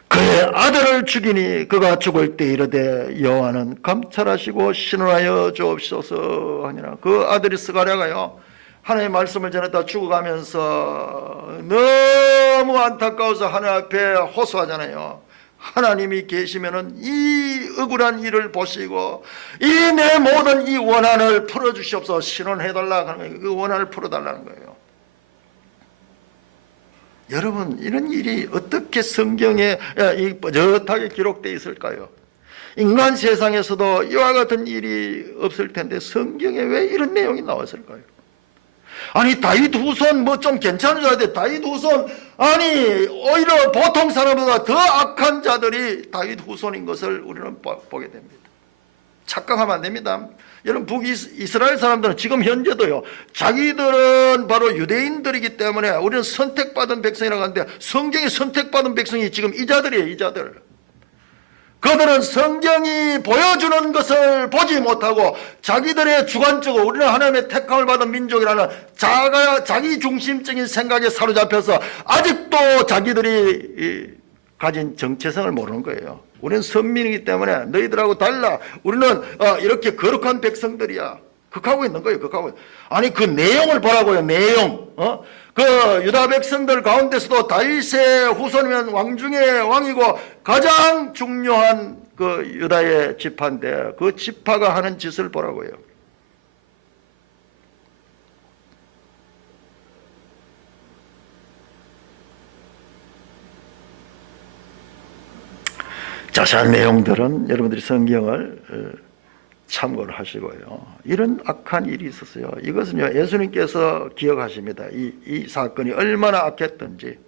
그의 아들을 죽이니 그가 죽을 때 이르되 여호와는 감찰하시고 신원하여 주옵소서 하니라. 그 아들이 스가랴가요, 하나님의 말씀을 전했다 죽어가면서 너무 안타까워서 하나님 앞에 호소하잖아요. 하나님이 계시면은 이 억울한 일을 보시고 이 내 모든 이 원한을 풀어주시옵소서. 신원해달라 하는 거예요. 그 원한을 풀어달라는 거예요. 여러분 이런 일이 어떻게 성경에 뻔젓하게 기록되어 있을까요? 인간 세상에서도 이와 같은 일이 없을 텐데 성경에 왜 이런 내용이 나왔을까요? 아니 다윗 후손 뭐 좀 괜찮은 줄 알았는데 다윗 후손 아니 오히려 보통 사람보다 더 악한 자들이 다윗 후손인 것을 우리는 보게 됩니다. 착각하면 안 됩니다. 여러분 북이스라엘 사람들은 지금 현재도요, 자기들은 바로 유대인들이기 때문에 우리는 선택받은 백성이라고 하는데 성경이 선택받은 백성이 지금 이 자들이에요. 이 자들. 그들은 성경이 보여주는 것을 보지 못하고 자기들의 주관적으로 우리는 하나님의 택함을 받은 민족이라는 자기 중심적인 생각에 사로잡혀서 아직도 자기들이 가진 정체성을 모르는 거예요. 우리는 선민이기 때문에 너희들하고 달라. 우리는 이렇게 거룩한 백성들이야. 극하고 있는 거예요. 극하고. 아니 그 내용을 보라고요. 내용. 그 유다 백성들 가운데서도 다윗의 후손이면 왕 중에 왕이고 가장 중요한 그 유다의 지파인데 그 지파가 하는 짓을 보라고요. 자세한 내용들은 여러분들이 성경을 참고를 하시고요. 이런 악한 일이 있었어요. 이것은요, 예수님께서 기억하십니다. 이 사건이 얼마나 악했던지.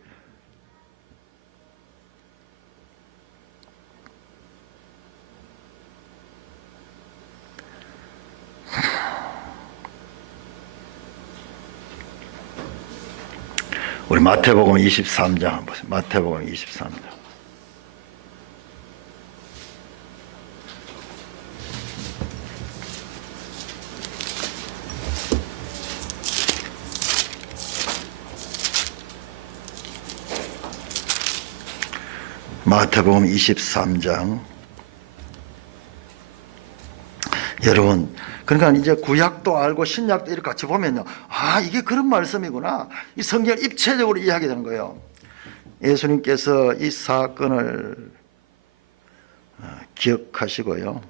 우리 마태복음 23장 한번 보세요. 마태복음 23장. 마태복음 23장. 여러분, 그러니까 이제 구약도 알고 신약도 이렇게 같이 보면요, 아, 이게 그런 말씀이구나. 이 성경을 입체적으로 이해하게 되는 거예요. 예수님께서 이 사건을 기억하시고요,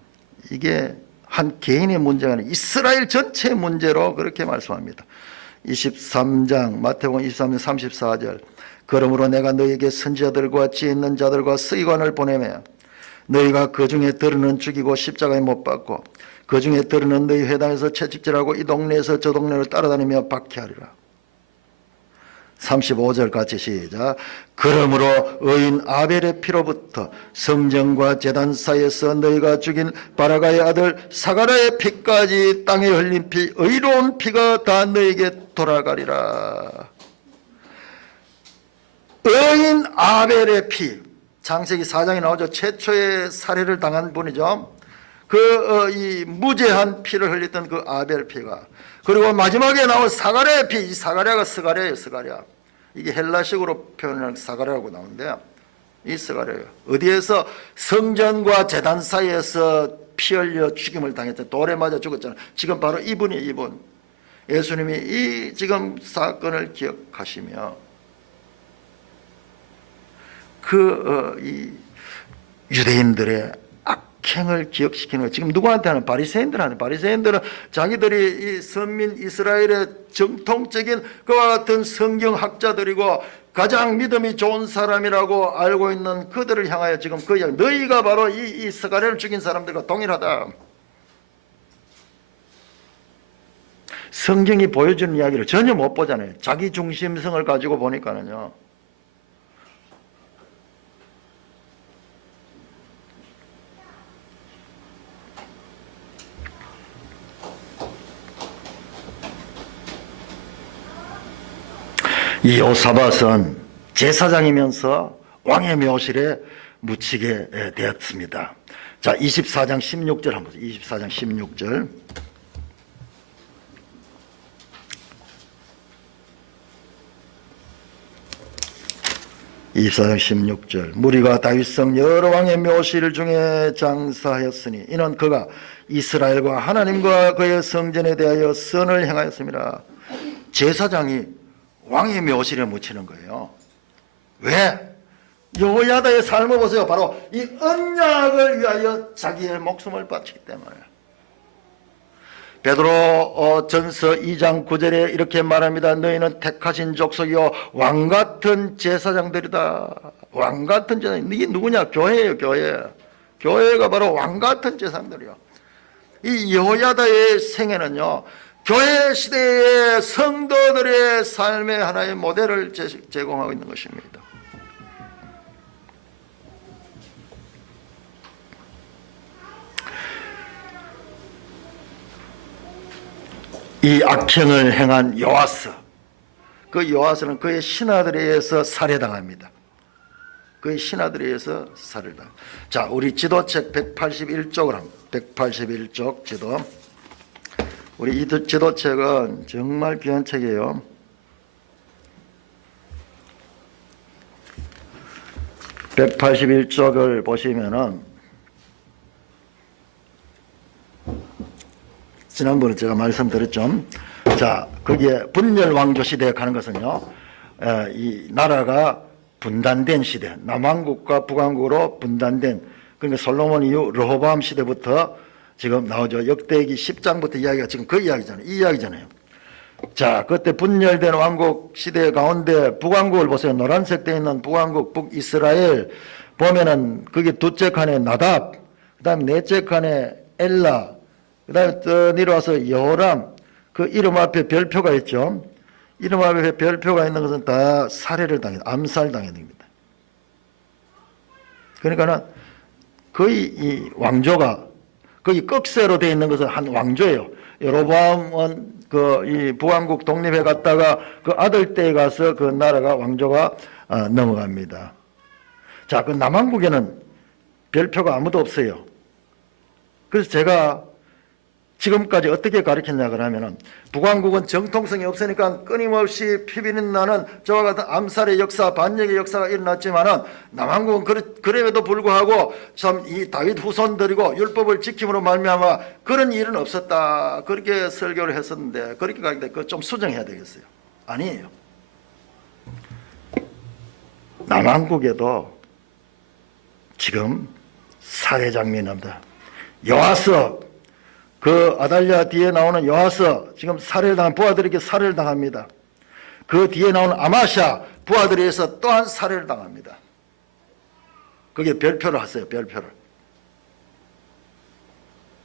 이게 한 개인의 문제가 아니라 이스라엘 전체의 문제로 그렇게 말씀합니다. 23장, 마태복음 23장 34절. 그러므로 내가 너희에게 선지자들과 지혜 있는 자들과 서기관을 보내며 너희가 그 중에 들으는 죽이고 십자가에 못 박고 그 중에 들으는 너희 회당에서 채찍질하고 이 동네에서 저 동네를 따라다니며 박해하리라. 35절 같이 시작. 그러므로 의인 아벨의 피로부터 성전과 제단 사이에서 너희가 죽인 바라가의 아들 사가랴의 피까지 땅에 흘린 피, 의로운 피가 다 너희에게 돌아가리라. 의인 아벨의 피, 창세기 4장에 나오죠. 최초의 살해를 당한 분이죠. 이 무죄한 피를 흘렸던 그 아벨 피가, 그리고 마지막에 나온 사가랴의 피, 이 사가랴가 스가랴예요. 스가랴. 이게 헬라식으로 표현하는 사가랴라고 나오는데요. 이 스가랴가 어디에서? 성전과 제단 사이에서 피 흘려 죽임을 당했죠. 돌에 맞아 죽었잖아요. 지금 바로 이분. 예수님이 이 지금 사건을 기억하시며 이 유대인들의 악행을 기억시키는 거예요. 지금 누구한테 하는? 바리새인들한테. 바리새인들은 자기들이 이 선민 이스라엘의 정통적인 그와 같은 성경학자들이고 가장 믿음이 좋은 사람이라고 알고 있는 그들을 향하여 지금 그 이야기, 너희가 바로 이 스가랴를 죽인 사람들과 동일하다. 성경이 보여주는 이야기를 전혀 못 보잖아요. 자기 중심성을 가지고 보니까는요. 이 요사밧은 제사장이면서 왕의 묘실에 묻히게 되었습니다. 자, 24장 16절 한번 보세요. 24장 16절. 이사장 16절. 무리가 다윗성 여러 왕의 묘실 중에 장사하였으니 이는 그가 이스라엘과 하나님과 그의 성전에 대하여 선을 행하였습니다. 제사장이 왕의 묘실에 묻히는 거예요. 왜? 여호야다의 삶을 보세요. 바로 이 언약을 위하여 자기의 목숨을 바치기 때문에. 베드로 전서 2장 9절에 이렇게 말합니다. 너희는 택하신 족속이요 왕같은 제사장들이다. 왕같은 제사장. 이게 누구냐? 교회예요. 교회가 바로 왕같은 제사장들이요. 이 여호야다의 생애는요, 교회 시대의 성도들의 삶의 하나의 모델을 제공하고 있는 것입니다. 이 악행을 행한 요아스, 그 요아스는 그의 신하들에 의해서 살해당합니다. 그의 신하들에 의해서 살해당합니다. 자, 우리 지도책 181쪽을 합니다. 181쪽 지도. 우리 이 지도책은 정말 귀한 책이에요. (181쪽을) 보시면은, 지난번에 제가 말씀드렸죠. 자, 거기에 분열 왕조 시대에 가는 것은요, 이 나라가 분단된 시대, 남왕국과 북왕국으로 분단된, 그러니까 솔로몬 이후 르호보암 시대부터 지금 나오죠. 역대기 10장부터 이야기가 지금 그 이야기잖아요. 이 이야기잖아요. 자, 그때 분열된 왕국 시대 가운데 북왕국을 보세요. 노란색 되어 있는 북왕국, 북이스라엘 보면은 그게 둘째 칸에 나답, 그 다음에 넷째 칸에 엘라, 그 다음에 또 내려와서 여호람, 그 이름 앞에 별표가 있죠. 이름 앞에 별표가 있는 것은 다 살해를 암살당해야 됩니다. 그러니까는 거의 이 왕조가 거의 꺽쇠로 되어 있는 것은 한 왕조예요. 여로보암은 이 북왕국 독립해 갔다가 그 아들 때에 가서 그 나라가 왕조가 넘어갑니다. 자, 그 남왕국에는 별표가 아무도 없어요. 그래서 제가 지금까지 어떻게 가르쳤냐 그러면은 북왕국은 정통성이 없으니까 끊임없이 피비린 나는 저와 같은 암살의 역사, 반역의 역사가 일어났지만은 남한국은 그럼에도 불구하고 참 이 다윗 후손들이고 율법을 지킴으로 말미암아 그런 일은 없었다. 그렇게 설교를 했었는데 그렇게 가는데 그거 좀 수정해야 되겠어요. 아니에요. 남한국에도 지금 살해 장면이 납니다. 요아스, 그 아달랴 뒤에 나오는 요아스, 지금 살해를 당한 부하들에게 살해를 당합니다. 그 뒤에 나오는 아마샤 부하들에 의해서 또한 살해를 당합니다. 그게 별표를 하세요. 별표를.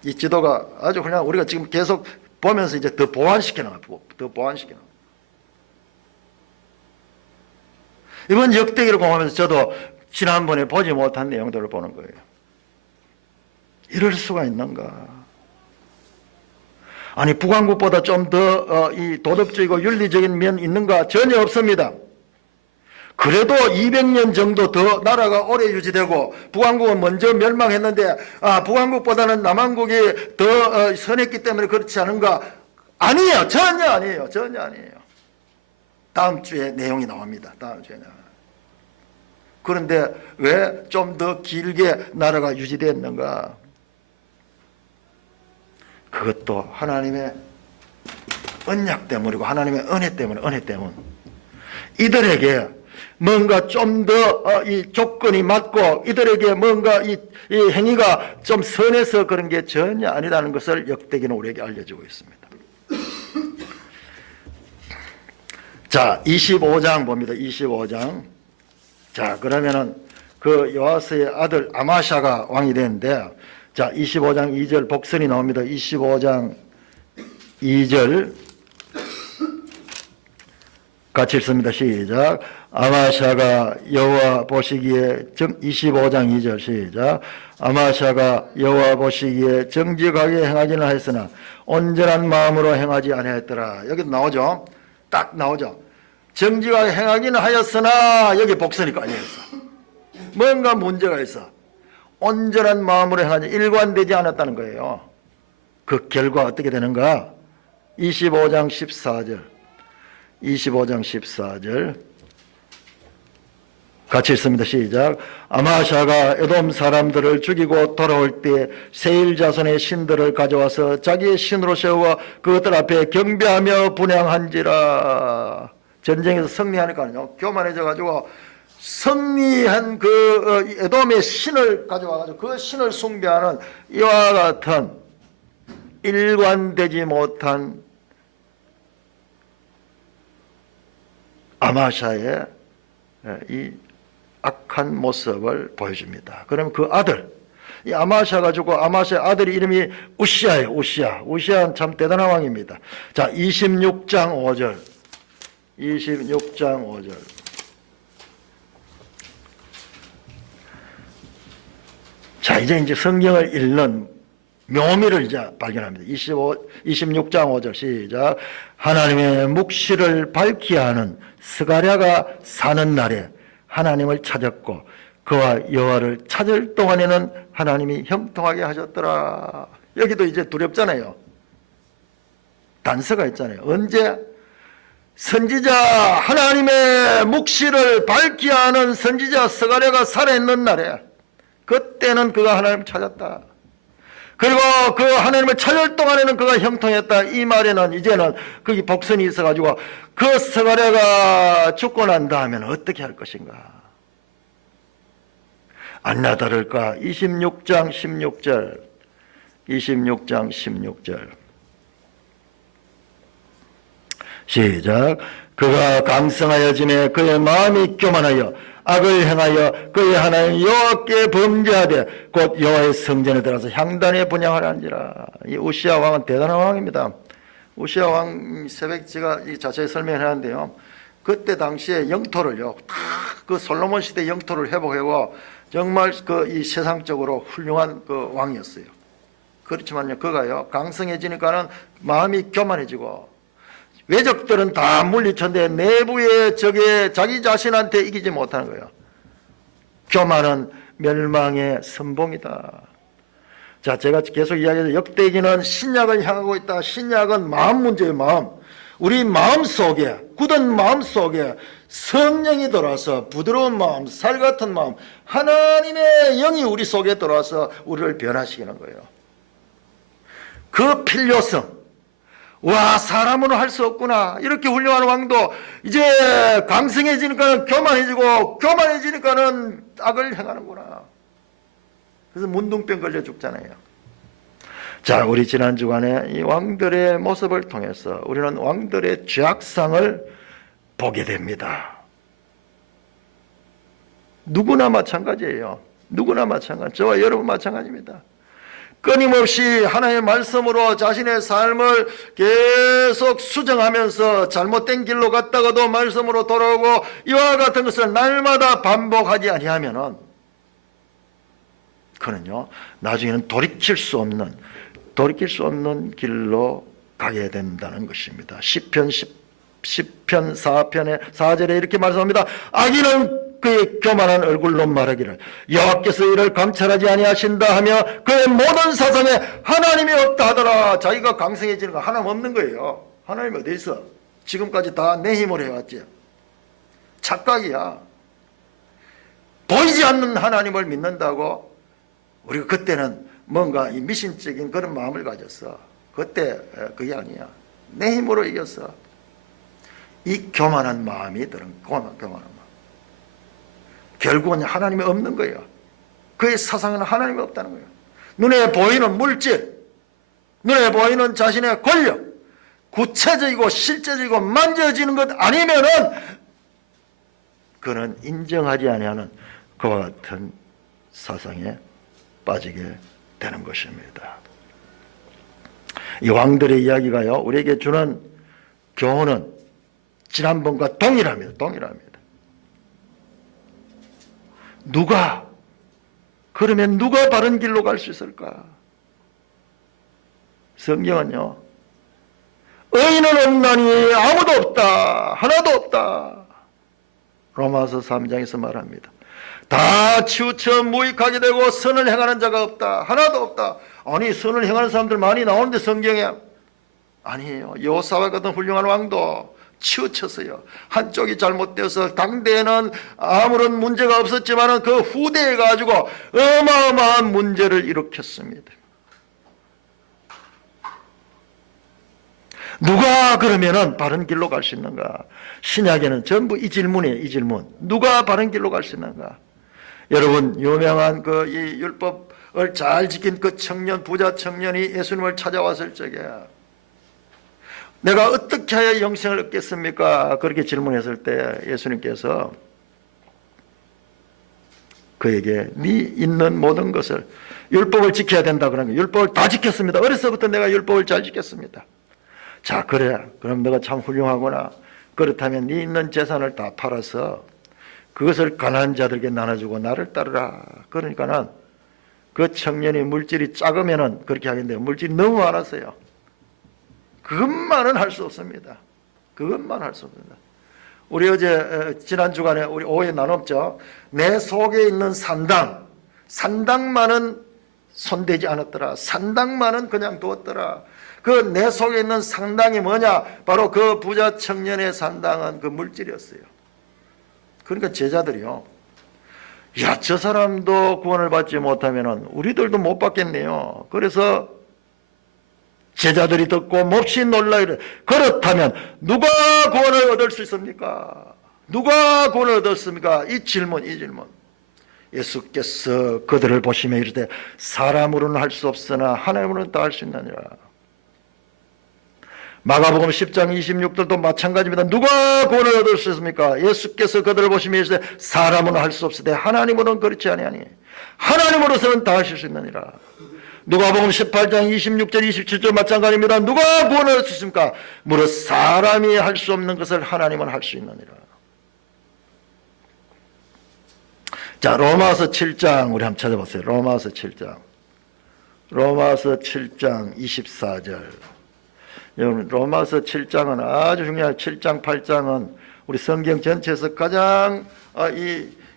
이 지도가 아주 그냥 우리가 지금 계속 보면서 이제 더 보완시켜 나가요. 더 보완시켜 나가요. 이번 역대기를 공부하면서 저도 지난번에 보지 못한 내용들을 보는 거예요. 이럴 수가 있는가? 아니 북왕국보다 좀 더 이 도덕적이고 윤리적인 면 있는가? 전혀 없습니다. 그래도 200년 정도 더 나라가 오래 유지되고 북왕국은 먼저 멸망했는데 북왕국보다는 남한국이 더 선했기 때문에 그렇지 않은가? 아니에요. 전혀 아니에요. 전혀 아니에요. 다음 주에 내용이 나옵니다. 다음 주에 나와요. 그런데 왜 좀 더 길게 나라가 유지됐는가? 그것도 하나님의 언약 때문이고 하나님의 은혜 때문. 이들에게 뭔가 좀 더 이 조건이 맞고 이들에게 뭔가 이 행위가 좀 선해서 그런 게 전혀 아니라는 것을 역대기는 우리에게 알려주고 있습니다. 자, 25장 봅니다. 25장. 자, 그러면은 그 요아스의 아들 아마샤가 왕이 되는데, 자, 25장 2절 복선이 나옵니다. 25장 2절 같이 읽습니다. 시작. 아마샤가 여호와 보시기에 25장 2절 시작. 아마샤가 여호와 보시기에 정직하게 행하지는 하였으나 온전한 마음으로 행하지 아니하였더라. 여기 나오죠. 딱 나오죠. 정직하게 행하기는 하였으나 여기 복선이 깔려있어. 뭔가 문제가 있어. 온전한 마음으로 행하지 일관되지 않았다는 거예요. 그 결과 어떻게 되는가? 25장 14절 25장 14절 같이 읽습니다. 시작. 아마샤가 에돔 사람들을 죽이고 돌아올 때 세일 자손의 신들을 가져와서 자기의 신으로 세워 그것들 앞에 경배하며 분향한지라. 전쟁에서 승리하니까요, 교만해져 가지고 승리한 그 에돔의 신을 가져와 가지고 그 신을 숭배하는 이와 같은 일관되지 못한 아마샤의 이 악한 모습을 보여줍니다. 그러면 그 아들, 이 아마샤가 죽고 아마샤의 아들의 이름이 우시아예요. 우시아는 참 대단한 왕입니다. 자, 26장 5절 26장 5절 자, 이제 성경을 읽는 묘미를 이제 발견합니다. 26장 5절 시작. 하나님의 묵시를 밝히 하는 스가랴가 사는 날에 하나님을 찾았고 그와 여호와를 찾을 동안에는 하나님이 형통하게 하셨더라. 여기도 이제 두렵잖아요. 단서가 있잖아요. 언제? 선지자 하나님의 묵시를 밝히 하는 선지자 스가랴가 살아있는 날에 그때는 그가 하나님을 찾았다. 그리고 그 하나님을 찾을 동안에는 그가 형통했다. 이 말에는 이제는 거기 복선이 있어가지고 그 스가랴가 죽고 난 다음에는 어떻게 할 것인가? 안나 다를까? 26장 16절 26장 16절 시작. 그가 강성하여지매 그의 마음이 교만하여 악을 행하여 그의 하나님 여호와께 범죄하되 곧 여호와의 성전에 들어가서 향단에 분향하는지라. 이 우시아 왕은 대단한 왕입니다. 우시아 왕 새벽 제가 자세히 설명을 하는데요, 그때 당시에 영토를요 다 그 솔로몬 시대 영토를 회복하고 정말 그 이 세상적으로 훌륭한 그 왕이었어요. 그렇지만요 그가요 강성해지니까는 마음이 교만해지고 외적들은 다 물리쳤는데 내부의 적에 자기 자신한테 이기지 못하는 거예요. 교만은 멸망의 선봉이다. 자, 제가 계속 이야기해서 역대기는 신약을 향하고 있다. 신약은 마음 문제예요. 마음. 우리 마음 속에, 굳은 마음 속에 성령이 들어와서 부드러운 마음, 살 같은 마음, 하나님의 영이 우리 속에 들어와서 우리를 변화시키는 거예요. 그 필요성. 와, 사람으로 할 수 없구나. 이렇게 훌륭한 왕도 이제 강성해지니까 교만해지고, 교만해지니까는 악을 행하는구나. 그래서 문둥병 걸려 죽잖아요. 자, 우리 지난 주간에 이 왕들의 모습을 통해서 우리는 왕들의 죄악상을 보게 됩니다. 누구나 마찬가지예요. 누구나 마찬가지. 저와 여러분 마찬가지입니다. 끊임없이 하나님의 말씀으로 자신의 삶을 계속 수정하면서 잘못된 길로 갔다가도 말씀으로 돌아오고 이와 같은 것을 날마다 반복하지 아니하면은 그는요 나중에는 돌이킬 수 없는 길로 가게 된다는 것입니다. 시편 4편의 4절에 이렇게 말씀합니다. 악인은 그의 교만한 얼굴로 말하기를 여호와께서 이를 감찰하지 아니하신다 하며 그의 모든 사상에 하나님이 없다 하더라. 자기가 강성해지는 거 하나님 없는 거예요. 하나님이 어디 있어? 지금까지 다 내 힘으로 해왔지. 착각이야. 보이지 않는 하나님을 믿는다고 우리가 그때는 뭔가 이 미신적인 그런 마음을 가졌어. 그때 그게 아니야. 내 힘으로 이겼어. 이 교만한 마음이 들은 교만한 마음. 결국은 하나님이 없는 거예요. 그의 사상은 하나님이 없다는 거예요. 눈에 보이는 물질, 눈에 보이는 자신의 권력, 구체적이고 실제적이고 만져지는 것 아니면은 그는 인정하지 아니하는 그와 같은 사상에 빠지게 되는 것입니다. 이 왕들의 이야기가요 우리에게 주는 교훈은 지난번과 동일합니다. 그러면 누가 바른 길로 갈 수 있을까? 성경은요 의인은 없나니 아무도 없다. 하나도 없다. 로마서 3장에서 말합니다. 다 치우쳐 무익하게 되고 선을 행하는 자가 없다. 하나도 없다. 아니 선을 행하는 사람들 많이 나오는데 성경에 아니에요. 요사와 같은 훌륭한 왕도 치우쳤어요. 한쪽이 잘못되어서 당대에는 아무런 문제가 없었지만 그 후대에 가지고 어마어마한 문제를 일으켰습니다. 누가 그러면은 바른 길로 갈 수 있는가? 신약에는 전부 이 질문이에요. 이 질문. 누가 바른 길로 갈 수 있는가? 여러분 유명한 그 이 율법을 잘 지킨 그 청년 부자 청년이 예수님을 찾아왔을 적에 내가 어떻게 하여 영생을 얻겠습니까? 그렇게 질문했을 때 예수님께서 그에게 네 있는 모든 것을 율법을 지켜야 된다 그러는 거예요. 율법을 다 지켰습니다. 어려서부터 내가 율법을 잘 지켰습니다. 자 그래 그럼 너가 참 훌륭하구나. 그렇다면 네 있는 재산을 다 팔아서 그것을 가난한 자들에게 나눠주고 나를 따르라. 그러니까는 그 청년이 물질이 작으면은 그렇게 하겠는데 물질이 너무 많았어요. 그것만은 할 수 없습니다. 그것만 할 수 없습니다. 우리 어제 지난 주간에 우리 오해 나눴죠. 내 속에 있는 산당만은 손대지 않았더라. 산당만은 그냥 두었더라. 그 내 속에 있는 산당이 뭐냐? 바로 그 부자 청년의 산당은 그 물질이었어요. 그러니까 제자들이요. 야, 저 사람도 구원을 받지 못하면은 우리들도 못 받겠네요. 그래서 제자들이 듣고 몹시 놀라 이래. 그렇다면 누가 구원을 얻을 수 있습니까? 누가 구원을 얻었습니까? 이 질문. 예수께서 그들을 보시며 이르되 사람으로는 할 수 없으나 하나님으로는 다 할 수 있느니라. 마가복음 10장 26절도 마찬가지입니다. 누가 구원을 얻을 수 있습니까? 예수께서 그들을 보시며 이르되 사람으로는 할 수 없으되 하나님으로는 그렇지 아니하니 하나님으로서는 다 하실 수 있느니라. 누가복음 18장 26절 27절 마찬가지입니다. 누가 구원을 얻을 수 있습니까? 무릇 사람이 할 수 없는 것을 하나님은 할 수 있느니라. 자, 로마서 7장 우리 한번 찾아보세요. 로마서 7장 24절. 여러분 로마서 7장은 아주 중요한 7장 8장은 우리 성경 전체에서 가장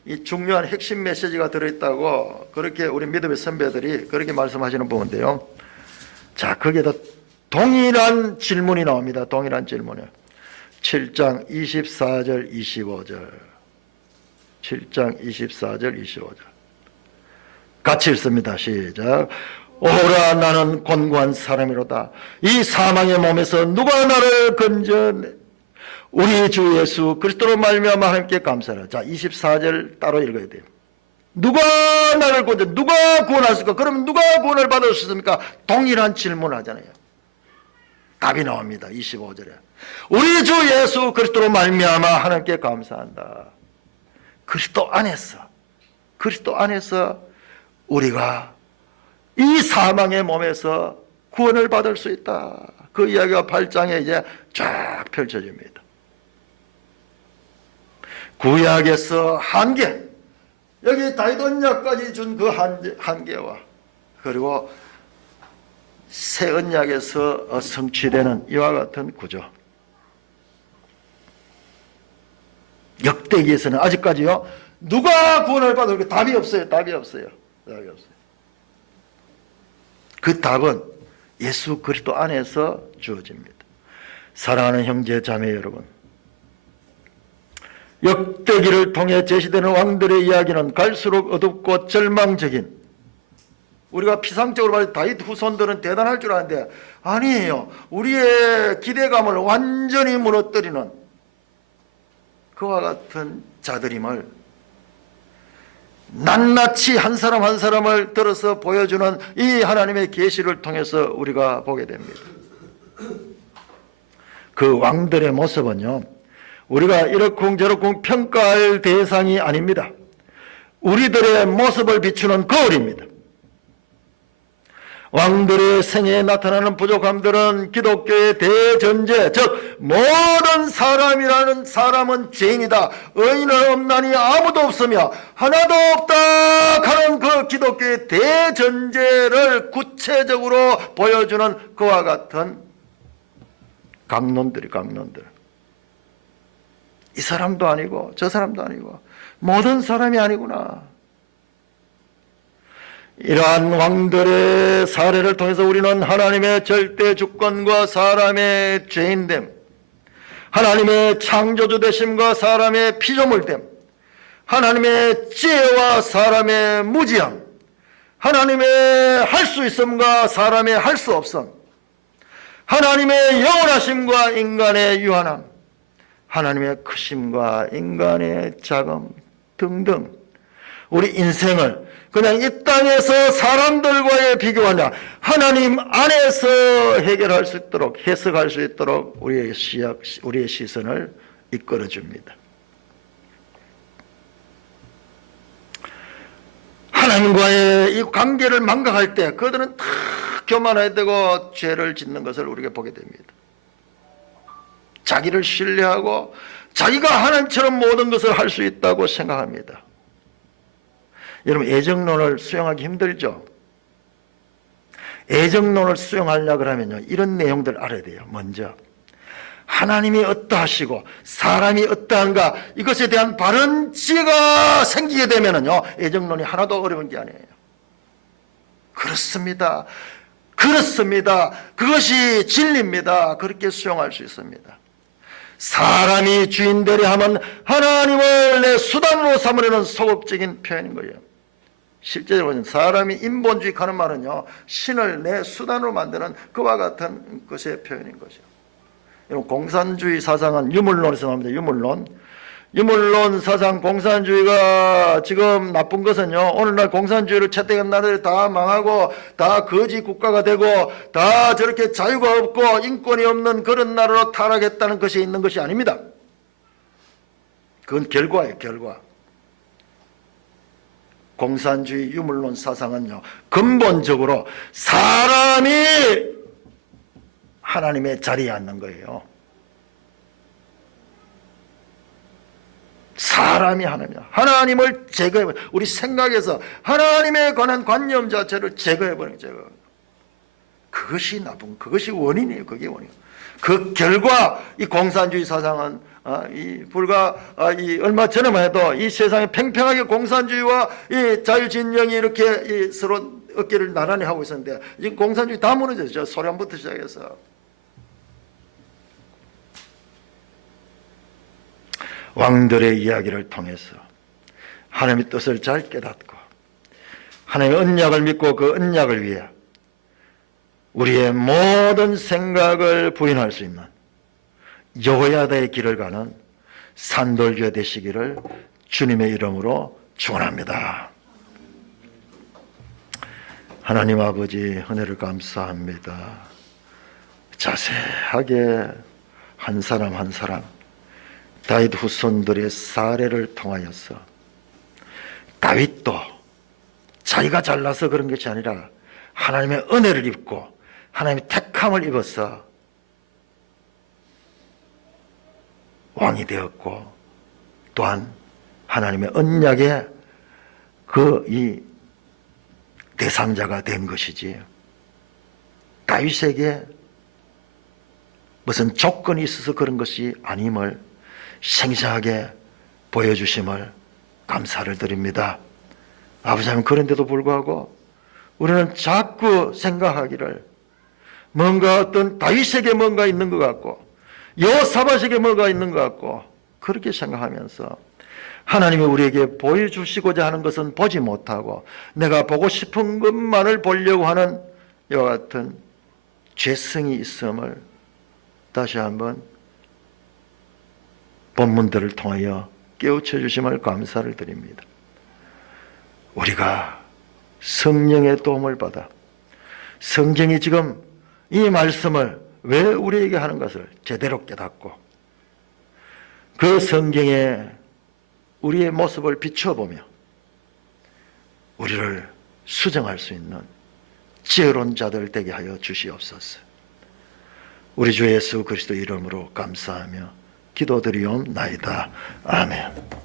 이 중요한 핵심 메시지가 들어있다고 그렇게 우리 믿음의 선배들이 그렇게 말씀하시는 부분인데요. 자, 거기에다 동일한 질문이 나옵니다. 동일한 질문이요. 7장 24절 25절 7장 24절 25절 같이 읽습니다. 시작. 오라 나는 곤고한 사람이로다. 이 사망의 몸에서 누가 나를 건져내? 우리 주 예수 그리스도로 말미암아 하나님께 감사하라. 자, 24절 따로 읽어야 돼요. 누가 나를 건져 누가 구원하실까? 그러면 누가 구원을 받을 수 있습니까? 동일한 질문을 하잖아요. 답이 나옵니다. 25절에 우리 주 예수 그리스도로 말미암아 하나님께 감사한다. 그리스도 안에서 우리가 이 사망의 몸에서 구원을 받을 수 있다. 그 이야기가 8장에 이제 쫙 펼쳐집니다. 구약에서 한계, 여기 다윗 언약까지 준 그 한계와 그리고 새 언약에서 성취되는 이와 같은 구조. 역대기에서는 아직까지요, 누가 구원을 받을까? 답이 없어요. 그 답은 예수 그리스도 안에서 주어집니다. 사랑하는 형제 자매 여러분, 역대기를 통해 제시되는 왕들의 이야기는 갈수록 어둡고 절망적인, 우리가 피상적으로 말해 다윗 후손들은 대단할 줄 아는데 아니에요. 우리의 기대감을 완전히 무너뜨리는 그와 같은 자들임을 낱낱이 한 사람 한 사람을 들어서 보여주는 이 하나님의 계시를 통해서 우리가 보게 됩니다. 그 왕들의 모습은요, 우리가 이러쿵저러쿵 평가할 대상이 아닙니다. 우리들의 모습을 비추는 거울입니다. 왕들의 생애에 나타나는 부족함들은 기독교의 대전제, 즉 모든 사람은 죄인이다, 의인은 없나니 아무도 없으며 하나도 없다 하는 그 기독교의 대전제를 구체적으로 보여주는 그와 같은 강론들. 이 사람도 아니고 저 사람도 아니고 모든 사람이 아니구나. 이러한 왕들의 사례를 통해서 우리는 하나님의 절대 주권과 사람의 죄인됨, 하나님의 창조주 되심과 사람의 피조물됨, 하나님의 지혜와 사람의 무지함, 하나님의 할 수 있음과 사람의 할 수 없음, 하나님의 영원하심과 인간의 유한함, 하나님의 크심과 인간의 작음 등등, 우리 인생을 그냥 이 땅에서 사람들과의 비교하냐, 하나님 안에서 해결할 수 있도록, 해석할 수 있도록 우리의 시선을 이끌어 줍니다. 하나님과의 이 관계를 망각할 때 그들은 다 교만해야 되고 죄를 짓는 것을 우리가 보게 됩니다. 자기를 신뢰하고 자기가 하나님처럼 모든 것을 할 수 있다고 생각합니다. 여러분, 애정론을 수용하기 힘들죠? 애정론을 수용하려고 그러면요, 이런 내용들 알아야 돼요. 먼저 하나님이 어떠하시고 사람이 어떠한가, 이것에 대한 바른 지혜가 생기게 되면은요, 애정론이 하나도 어려운 게 아니에요. 그렇습니다. 그것이 진리입니다. 그렇게 수용할 수 있습니다. 사람이 주인 되려 하면 하나님을 내 수단으로 삼으려는 소극적인 표현인 거예요. 실제로는 사람이 인본주의하는 말은요, 신을 내 수단으로 만드는 그와 같은 것의 표현인 거죠. 여러분, 공산주의 사상은 유물론에서 나옵니다. 유물론 사상, 공산주의가 지금 나쁜 것은요, 오늘날 공산주의를 채택한 나라들이 다 망하고 다 거지 국가가 되고 다 저렇게 자유가 없고 인권이 없는 그런 나라로 타락했다는 것이 있는 것이 아닙니다. 그건 결과예요, 결과. 공산주의 유물론 사상은요, 근본적으로 사람이 하나님의 자리에 앉는 거예요. 사람이 하나님을 제거해버려, 우리 생각에서 하나님에 관한 관념 자체를 제거해버리는 거예요. 그것이 나쁜, 그것이 원인이에요. 그게 원인. 그 결과 이 공산주의 사상은 이 얼마 전에만 해도 이 세상에 팽팽하게 공산주의와 이 자유진영이 이렇게 서로 어깨를 나란히 하고 있었는데 지금 공산주의 다 무너졌죠. 소련부터 시작해서. 왕들의 이야기를 통해서 하나님의 뜻을 잘 깨닫고 하나님의 언약을 믿고 그 언약을 위해 우리의 모든 생각을 부인할 수 있는 여호야다의 길을 가는 산돌교회 되시기를 주님의 이름으로 축원합니다. 하나님 아버지 은혜를 감사합니다. 자세하게 한 사람 한 사람 다윗 후손들의 사례를 통하여서 다윗도 자기가 잘나서 그런 것이 아니라 하나님의 은혜를 입고 하나님의 택함을 입어서 왕이 되었고 또한 하나님의 언약의 이 대상자가 된 것이지 다윗에게 무슨 조건이 있어서 그런 것이 아님을 생생하게 보여주심을 감사를 드립니다. 아버지 하나님, 그런데도 불구하고 우리는 자꾸 생각하기를 뭔가 어떤 다윗에게 뭔가 있는 것 같고 여호사밧에게 뭔가 있는 것 같고 그렇게 생각하면서 하나님이 우리에게 보여주시고자 하는 것은 보지 못하고 내가 보고 싶은 것만을 보려고 하는 이와 같은 죄성이 있음을 다시 한번 본문들을 통하여 깨우쳐 주심을 감사를 드립니다. 우리가 성령의 도움을 받아 성경이 지금 이 말씀을 왜 우리에게 하는 것을 제대로 깨닫고 그 성경에 우리의 모습을 비춰보며 우리를 수정할 수 있는 지혜로운 자들 되게 하여 주시옵소서. 우리 주 예수 그리스도 이름으로 감사하며 기도드리옵나이다. 아멘.